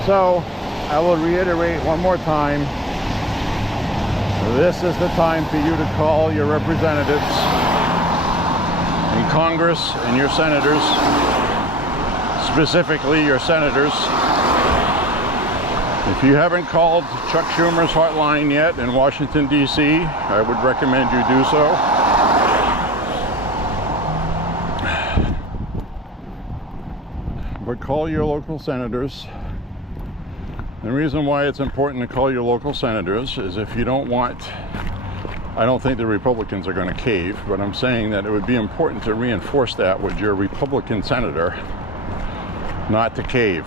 So, I will reiterate one more time, this is the time for you to call your representatives in Congress and your senators, specifically your senators. If you haven't called Chuck Schumer's hotline yet in Washington, D.C., I would recommend you do so. But call your local senators. The reason why it's important to call your local senators is if you don't want, I don't think the Republicans are going to cave, but I'm saying that it would be important to reinforce that with your Republican senator not to cave.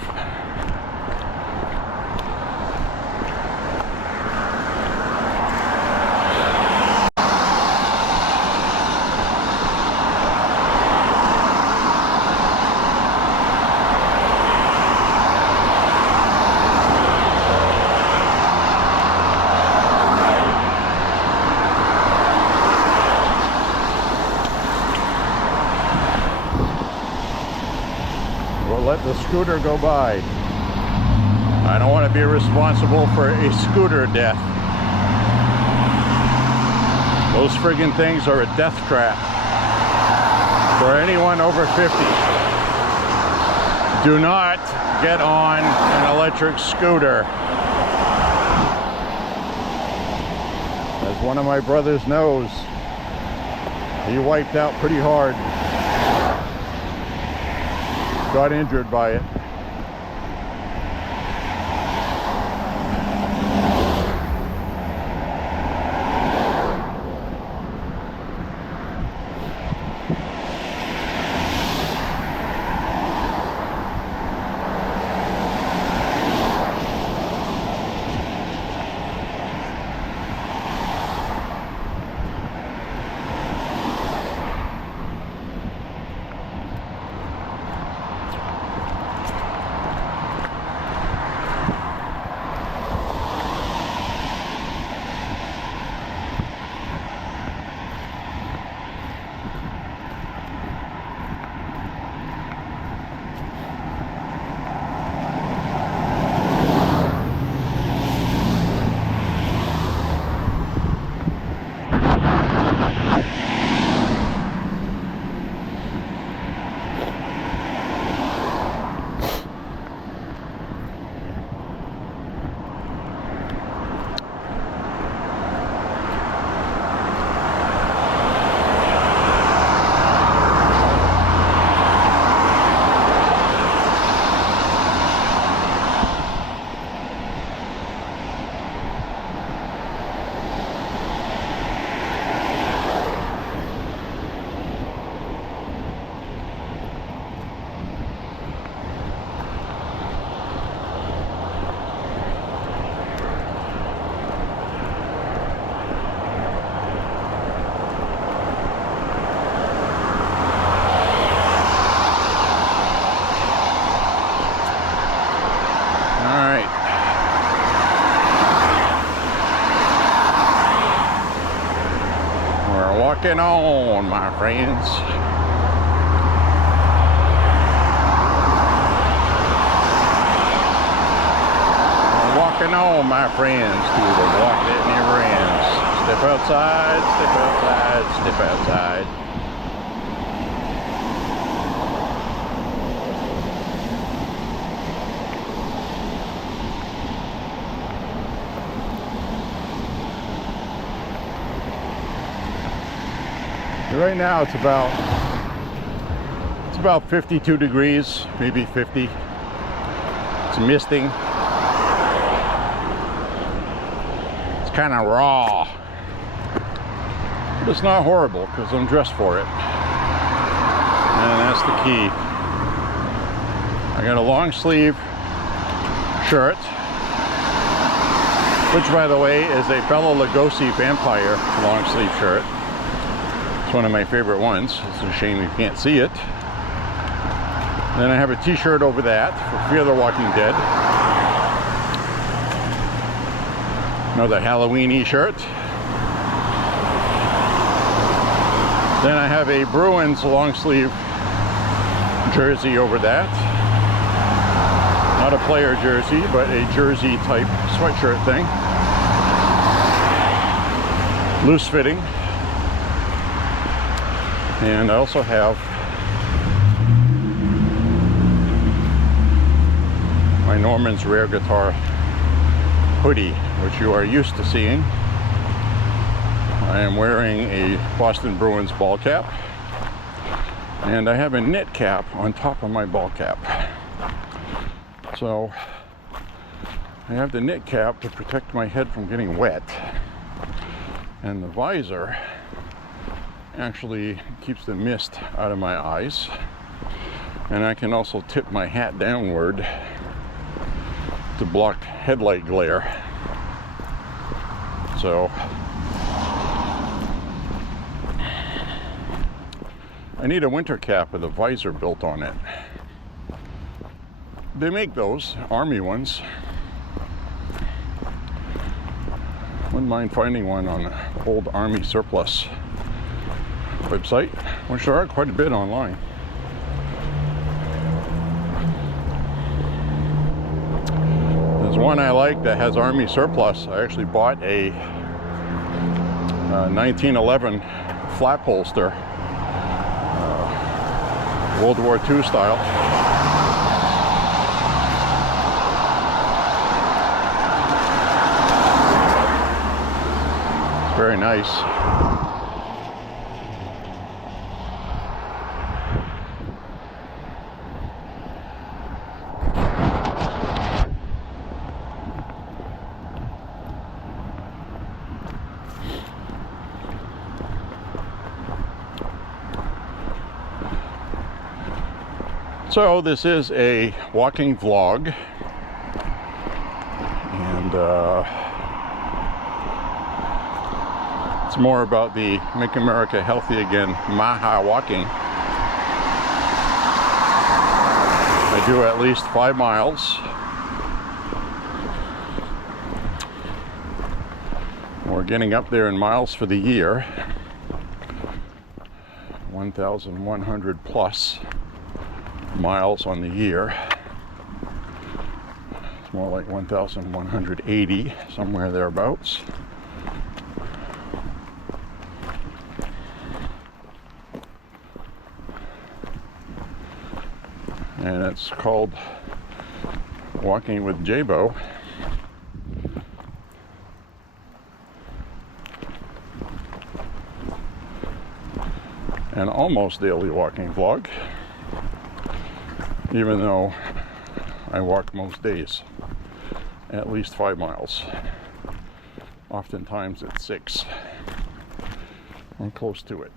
Let the scooter go by. I don't want to be responsible for a scooter death. Those friggin' things are a death trap for anyone over 50. Do not get on an electric scooter. As one of my brothers knows, he wiped out pretty hard. Got injured by it. Walking on, my friends. Walking on, my friends, to the walk that never ends. Step outside, step outside, step outside. Right now it's about 52 degrees, maybe 50. It's misting. It's kind of raw. But it's not horrible because I'm dressed for it. And that's the key. I got a long sleeve shirt, which by the way is a Bela Lugosi vampire long sleeve shirt. It's one of my favorite ones. It's a shame you can't see it. Then I have a t-shirt over that for Fear the Walking Dead. Another Halloween-y shirt. Then I have a Bruins long sleeve jersey over that. Not a player jersey, but a jersey type sweatshirt thing. Loose fitting. And I also have my Norman's Rare Guitar hoodie, which you are used to seeing. I am wearing a Boston Bruins ball cap, and I have a knit cap on top of my ball cap. So I have the knit cap to protect my head from getting wet, and the visor actually keeps the mist out of my eyes, and I can also tip my hat downward to block headlight glare. So I need a winter cap with a visor built on it. They make those army ones. Wouldn't mind finding one on an old army surplus website, which there are quite a bit online. There's one I like that has army surplus. I actually bought a 1911 flap holster, World War II style. It's very nice. So this is a walking vlog, and it's more about the Make America Healthy Again MAHA walking. I do at least 5 miles. We're getting up there in miles for the year, 1,100 plus miles on the year. It's more like 1,180, somewhere thereabouts. And it's called Walking with J.Beau. An almost daily walking vlog, even though I walk most days at least 5 miles. Oftentimes it's 6. I'm close to it.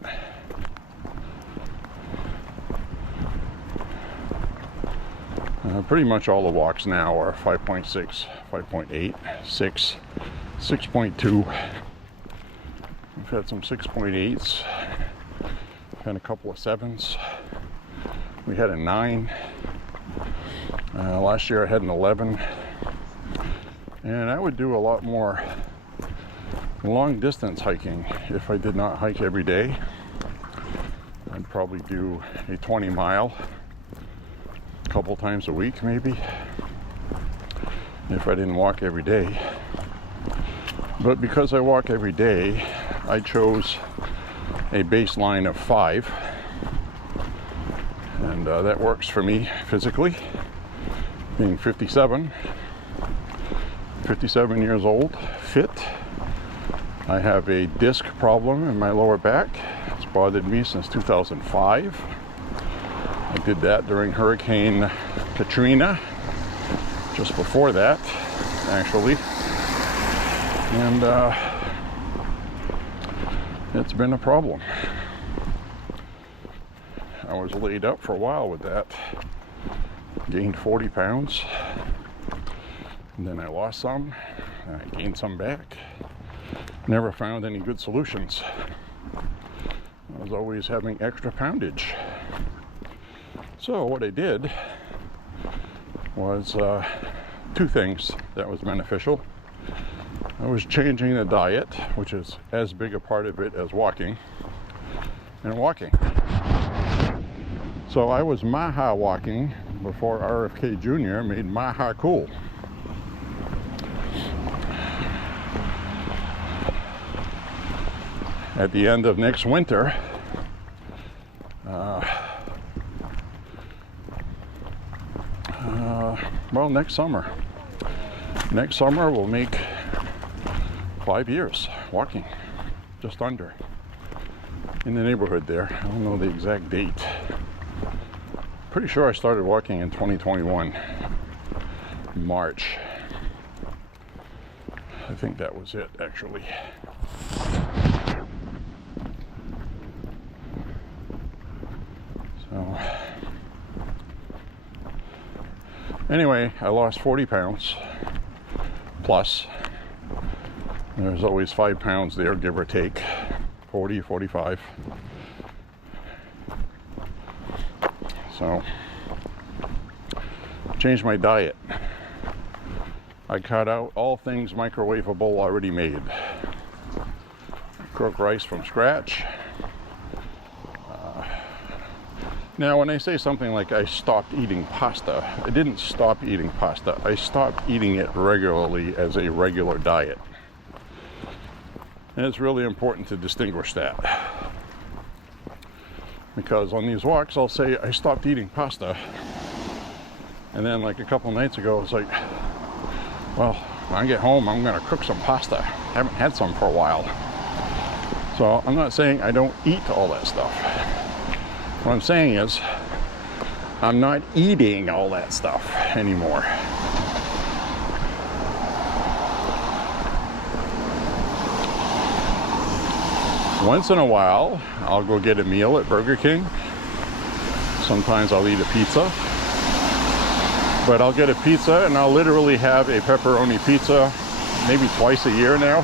Pretty much all the walks now are 5.6, 5.8, 6, 6.2. We've had some 6.8s. Had a couple of 7s. We had a 9. Last year I had an 11. And I would do a lot more Long distance hiking, if I did not hike every day, I'd probably do a 20-mile a couple times a week maybe, if I didn't walk every day. But because I walk every day, I chose a baseline of 5, and that works for me physically, being 57 years old, fit. I have a disc problem in my lower back. It's bothered me since 2005. I did that during Hurricane Katrina, just before that, actually. And it's been a problem. I was laid up for a while with that. Gained 40 pounds. And then I lost some. And I gained some back. Never found any good solutions. I was always having extra poundage. So what I did was 2 things that was beneficial. I was changing the diet, which is as big a part of it as walking, and walking. So I was MAHA walking before RFK Jr. made MAHA cool. At the end of next winter, well, next summer we'll make 5 years walking, just under, in the neighborhood there. I don't know the exact date. Pretty sure I started walking in 2021, March. I think that was it, actually. So, anyway, I lost 40 pounds plus. There's always 5 pounds there, give or take, 40, 45. So, changed my diet. I cut out all things microwavable already made. Cook rice from scratch. Now, when I say something like I stopped eating pasta, I didn't stop eating pasta. I stopped eating it regularly as a regular diet. And it's really important to distinguish that. Because on these walks, I'll say I stopped eating pasta. And then like a couple nights ago, I was like, well, when I get home, I'm gonna cook some pasta. I haven't had some for a while. So I'm not saying I don't eat all that stuff. What I'm saying is, I'm not eating all that stuff anymore. Once in a while, I'll go get a meal at Burger King. Sometimes I'll eat a pizza. But I'll get a pizza and I'll literally have a pepperoni pizza maybe twice a year now.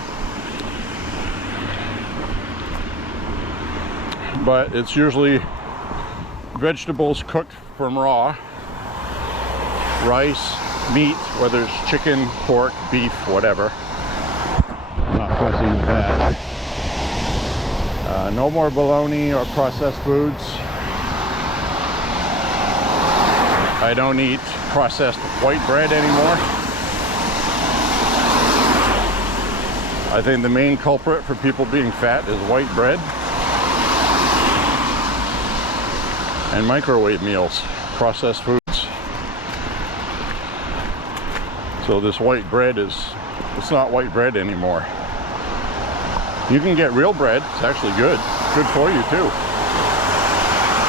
But it's usually vegetables cooked from raw, rice, meat, whether it's chicken, pork, beef, whatever. I'm not fussy with that. No more bologna or processed foods. I don't eat processed white bread anymore. I think the main culprit for people being fat is white bread. And microwave meals, processed foods. So this white bread it's not white bread anymore. You can get real bread, it's actually good for you too.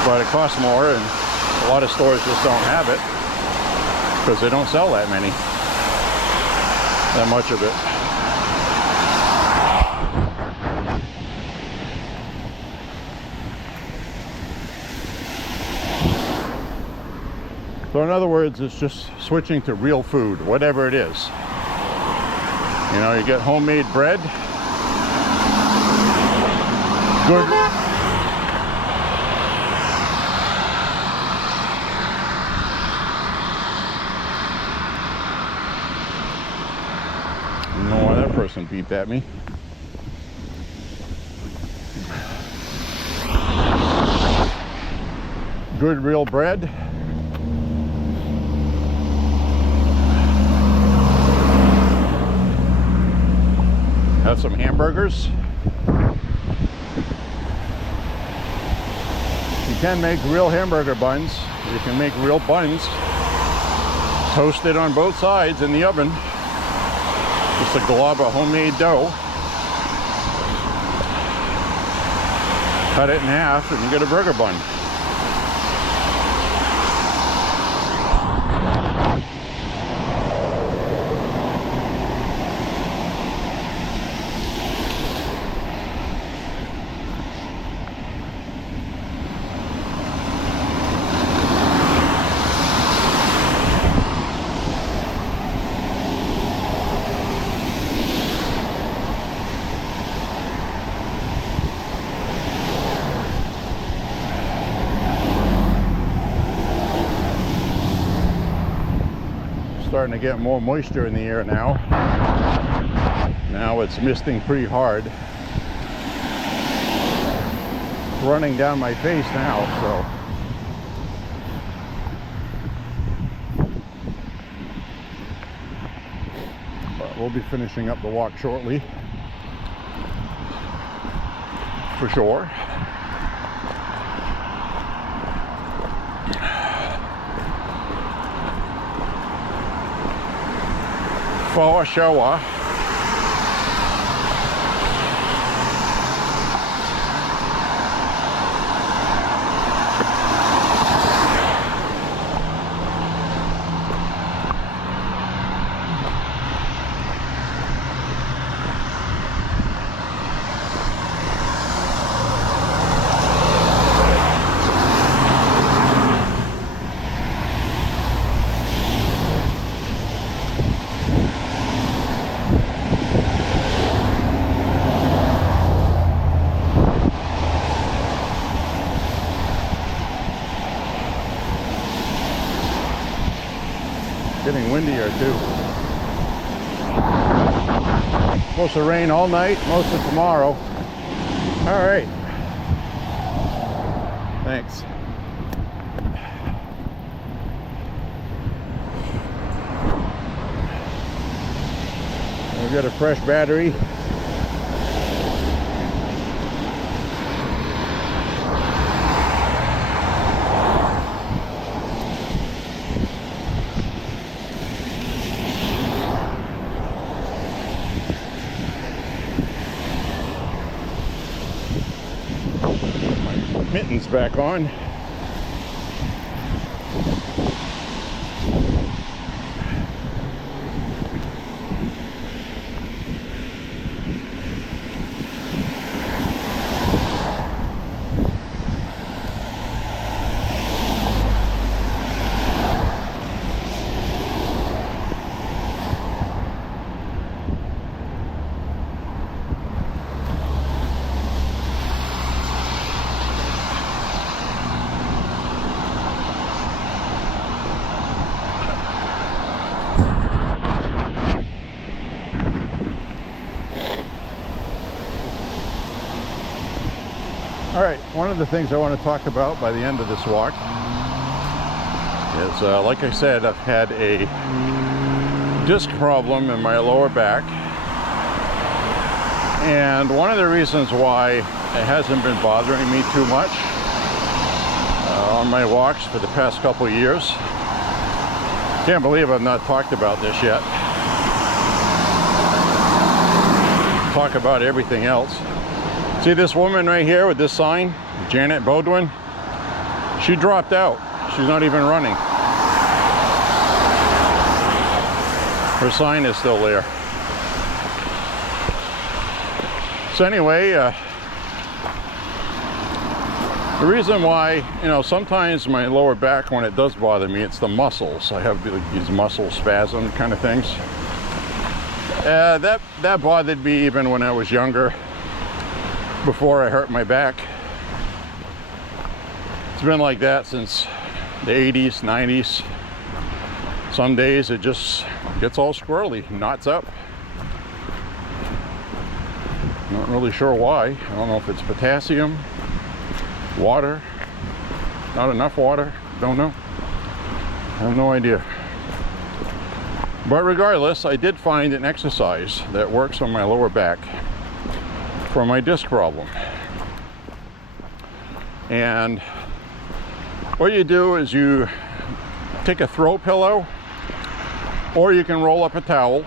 But it costs more and a lot of stores just don't have it because they don't sell that much of it. So in other words, it's just switching to real food, whatever it is. You know, you get homemade bread, good. I don't know why that person beeped at me. good real bread. Have some hamburgers. You can make real hamburger buns. You can make real buns. Toasted on both sides in the oven. Just a glob of homemade dough. Cut it in half and you get a burger bun. Starting to get more moisture in the air now. Now it's misting pretty hard. It's running down my face now, so. But we'll be finishing up the walk shortly. For sure. For sure. Getting windier too. Supposed to rain all night, most of tomorrow. All right. Thanks. We've got a fresh battery. Mittens back on. All right, one of the things I want to talk about by the end of this walk is, like I said, I've had a disc problem in my lower back. And one of the reasons why it hasn't been bothering me too much on my walks for the past couple of years. Can't believe I've not talked about this yet. Talk about everything else. See this woman right here with this sign, Janet Bodwin? She dropped out. She's not even running. Her sign is still there. So anyway, the reason why, sometimes my lower back, when it does bother me, it's the muscles. I have these muscle spasm kind of things. That bothered me even when I was younger, before I hurt my back. It's been like that since the 80s, 90s. Some days it just gets all squirrely, knots up. Not really sure why. I don't know if it's potassium, water. Not enough water? Don't know. I have no idea. But regardless, I did find an exercise that works on my lower back for my disc problem. And what you do is you take a throw pillow, or you can roll up a towel.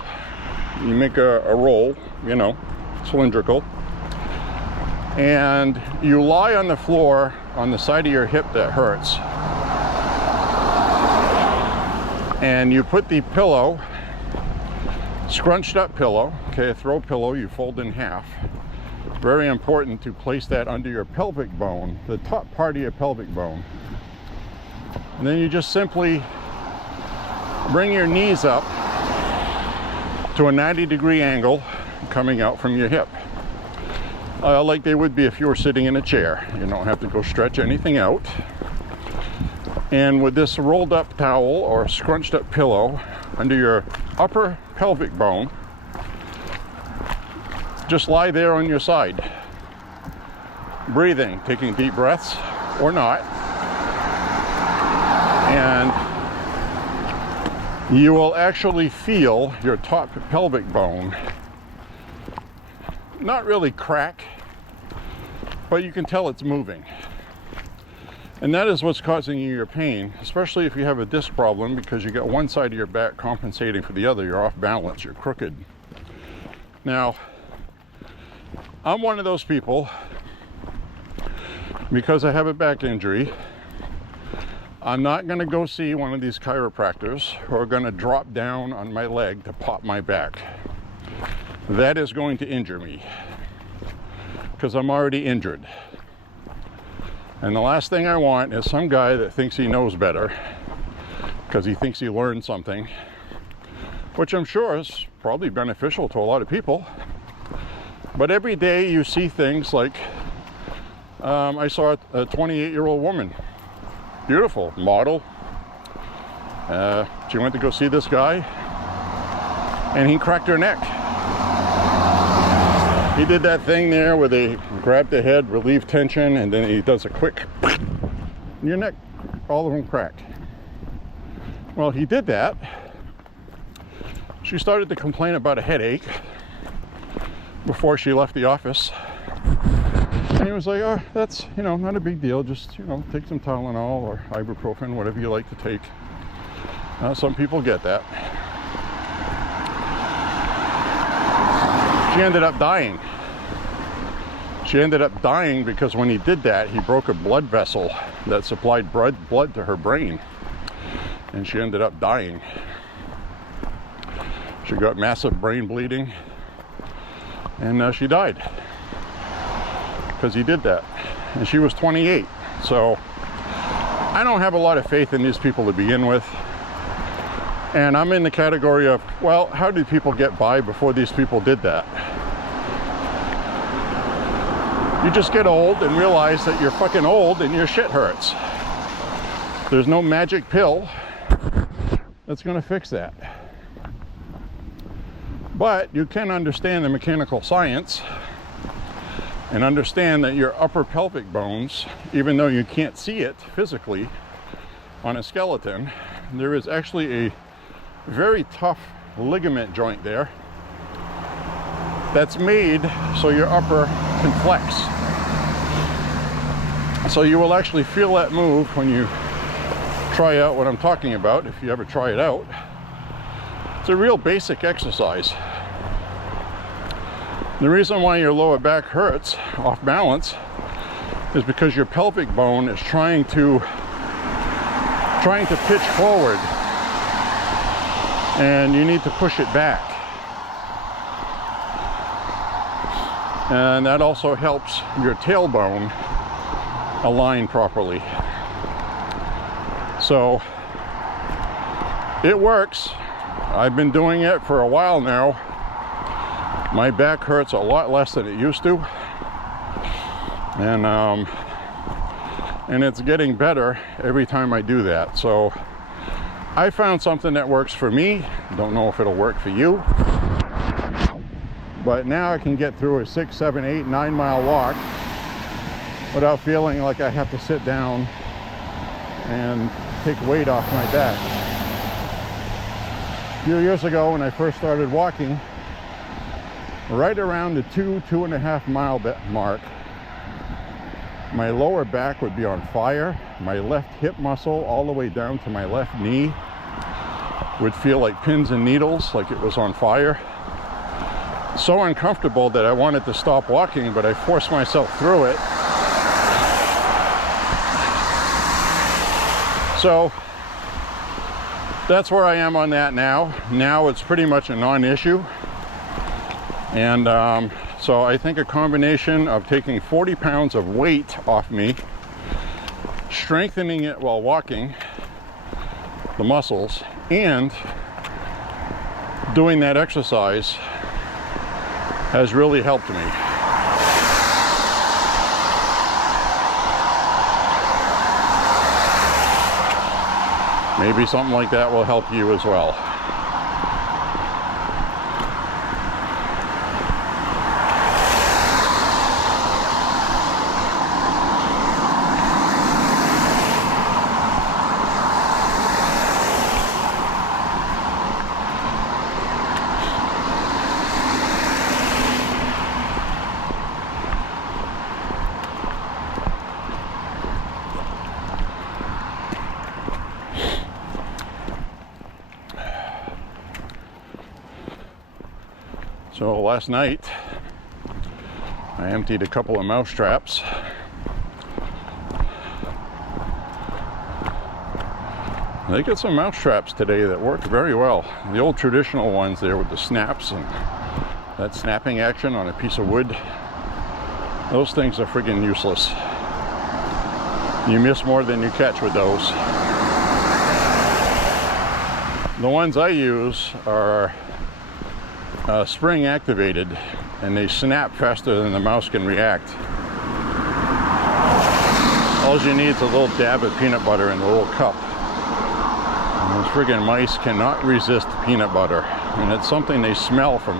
You make a roll, you know, cylindrical, and you lie on the floor on the side of your hip that hurts, and you put the pillow, scrunched up pillow, okay, a throw pillow you fold in half. Very important to place that under your pelvic bone, the top part of your pelvic bone. And then you just simply bring your knees up to a 90-degree angle coming out from your hip. Like they would be if you were sitting in a chair. You don't have to go stretch anything out. And with this rolled up towel or scrunched up pillow under your upper pelvic bone, just lie there on your side, breathing, taking deep breaths or not. And you will actually feel your top pelvic bone not really crack, but you can tell it's moving. And that is what's causing you your pain, especially if you have a disc problem, because you got one side of your back compensating for the other. You're off balance, you're crooked. Now, I'm one of those people, because I have a back injury, I'm not going to go see one of these chiropractors who are going to drop down on my leg to pop my back. That is going to injure me, because I'm already injured. And the last thing I want is some guy that thinks he knows better because he thinks he learned something, which I'm sure is probably beneficial to a lot of people. But every day you see things like, I saw a 28-year-old woman, beautiful model. She went to go see this guy, and he cracked her neck. He did that thing there where they grab the head, relieve tension, and then he does a quick, your neck, all of them cracked. Well, he did that. She started to complain about a headache before she left the office. And he was like, oh, that's, you know, not a big deal. Just, you know, take some Tylenol or ibuprofen, whatever you like to take. Some people get that. She ended up dying. She ended up dying because when he did that, he broke a blood vessel that supplied blood to her brain. And she ended up dying. She got massive brain bleeding. And she died because he did that. And she was 28. So I don't have a lot of faith in these people to begin with. And I'm in the category of, well, how did people get by before these people did that? You just get old and realize that you're fucking old and your shit hurts. There's no magic pill that's gonna fix that. But you can understand the mechanical science and understand that your upper pelvic bones, even though you can't see it physically on a skeleton, there is actually a very tough ligament joint there that's made so your upper can flex. So you will actually feel that move when you try out what I'm talking about, if you ever try it out. It's a real basic exercise. The reason why your lower back hurts off balance is because your pelvic bone is trying to pitch forward, and you need to push it back. And that also helps your tailbone align properly. So it works. I've been doing it for a while now. My back hurts a lot less than it used to. And it's getting better every time I do that. So I found something that works for me. Don't know if it'll work for you. But now I can get through a 6, 7, 8, 9 mile walk without feeling like I have to sit down and take weight off my back. A few years ago when I first started walking, right around the 2.5 mile mark, my lower back would be on fire. My left hip muscle all the way down to my left knee would feel like pins and needles, like it was on fire. So uncomfortable that I wanted to stop walking, but I forced myself through it. So that's where I am on that now. Now it's pretty much a non-issue. And so I think a combination of taking 40 pounds of weight off me, strengthening it while walking, the muscles, and doing that exercise has really helped me. Maybe something like that will help you as well. So last night I emptied a couple of mouse traps. They get some mouse traps today that work very well. The old traditional ones there with the snaps and that snapping action on a piece of wood, those things are friggin' useless. You miss more than you catch with those. The ones I use are spring activated, and they snap faster than the mouse can react. All you need is a little dab of peanut butter in a little cup. And those friggin' mice cannot resist peanut butter, and it's something they smell from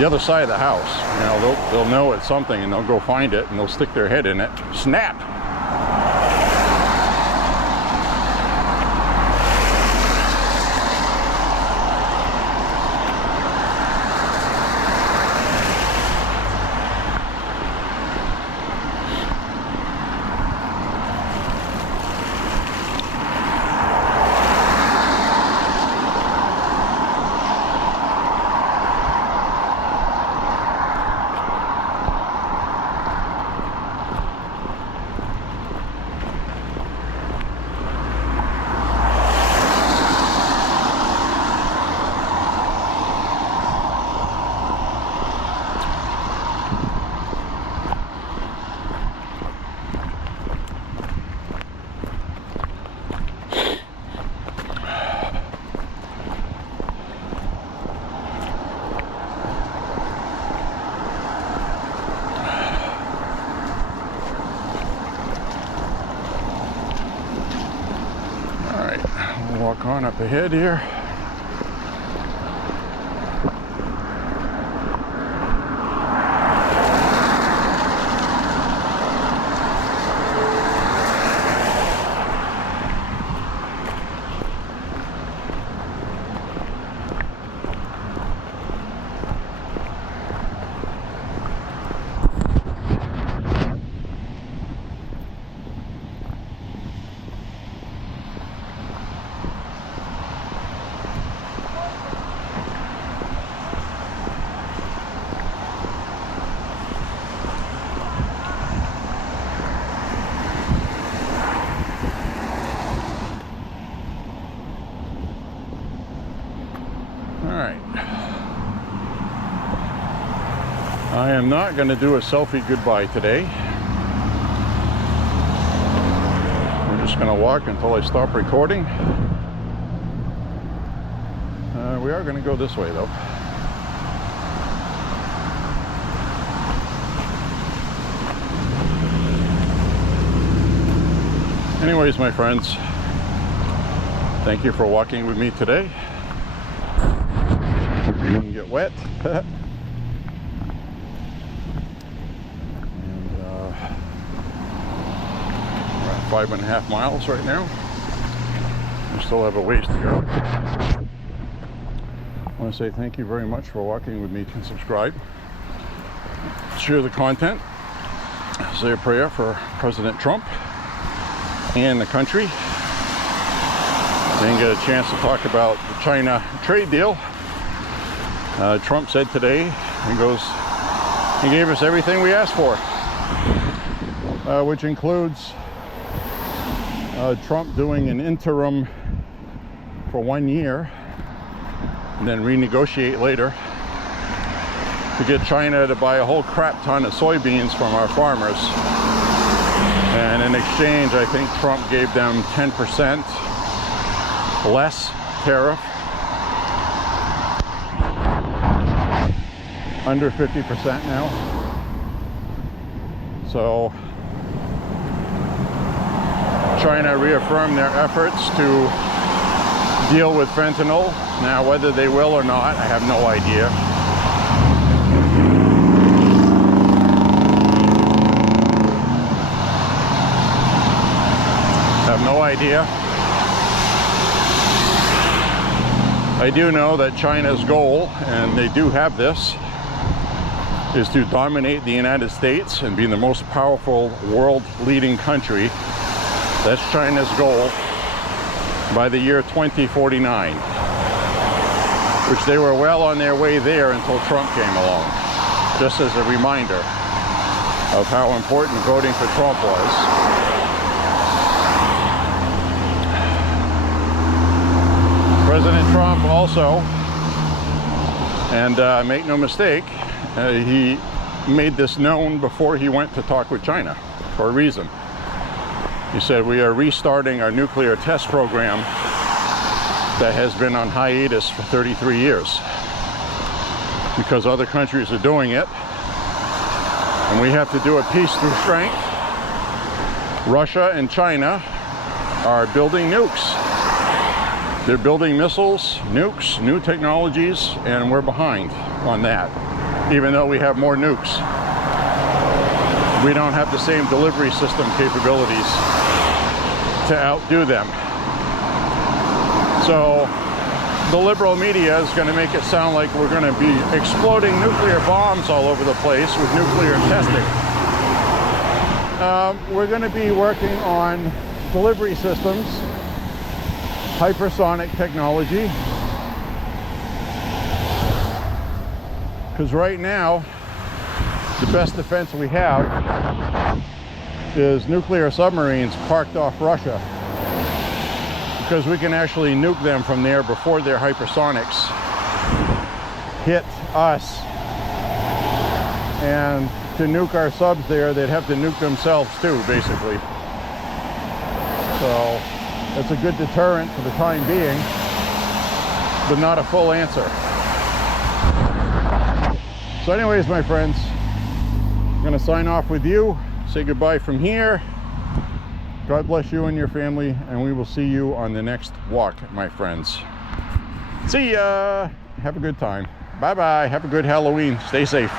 the other side of the house. You know, they'll know it's something, and they'll go find it, and they'll stick their head in it. Snap! Walk on up ahead here. I am not going to do a selfie goodbye today. We're just going to walk until I stop recording. We are going to go this way though. Anyways, my friends, thank you for walking with me today. Hope you didn't get wet. 5.5 miles right now. We still have a ways to go. I want to say thank you very much for walking with me, and subscribe. Share the content. Say a prayer for President Trump and the country. Didn't get a chance to talk about the China trade deal. Trump said today, he gave us everything we asked for, which includes Trump doing an interim for 1 year and then renegotiate later to get China to buy a whole crap ton of soybeans from our farmers. And in exchange, I think Trump gave them 10% less tariff, under 50% now. So China reaffirmed their efforts to deal with fentanyl. Now, whether they will or not, I have no idea. No idea. I do know that China's goal, and they do have this, is to dominate the United States and be the most powerful world leading country. That's China's goal by the year 2049, which they were well on their way there until Trump came along. Just as a reminder of how important voting for Trump was. President Trump also, and make no mistake, he made this known before he went to talk with China for a reason. He said, we are restarting our nuclear test program that has been on hiatus for 33 years because other countries are doing it, and we have to do it peace through strength. Russia and China are building nukes. They're building missiles, nukes, new technologies, and we're behind on that. Even though we have more nukes, we don't have the same delivery system capabilities to outdo them. So the liberal media is going to make it sound like we're going to be exploding nuclear bombs all over the place with nuclear testing. We're going to be working on delivery systems, hypersonic technology, because right now the best defense we have is nuclear submarines parked off Russia, because we can actually nuke them from there before their hypersonics hit us. And to nuke our subs there, they'd have to nuke themselves too, basically. So it's a good deterrent for the time being, but not a full answer. So anyways, my friends, I'm going to sign off with you, say goodbye from here. God bless you and your family, and we will see you on the next walk, my friends. See ya! Have a good time. Bye-bye. Have a good Halloween. Stay safe.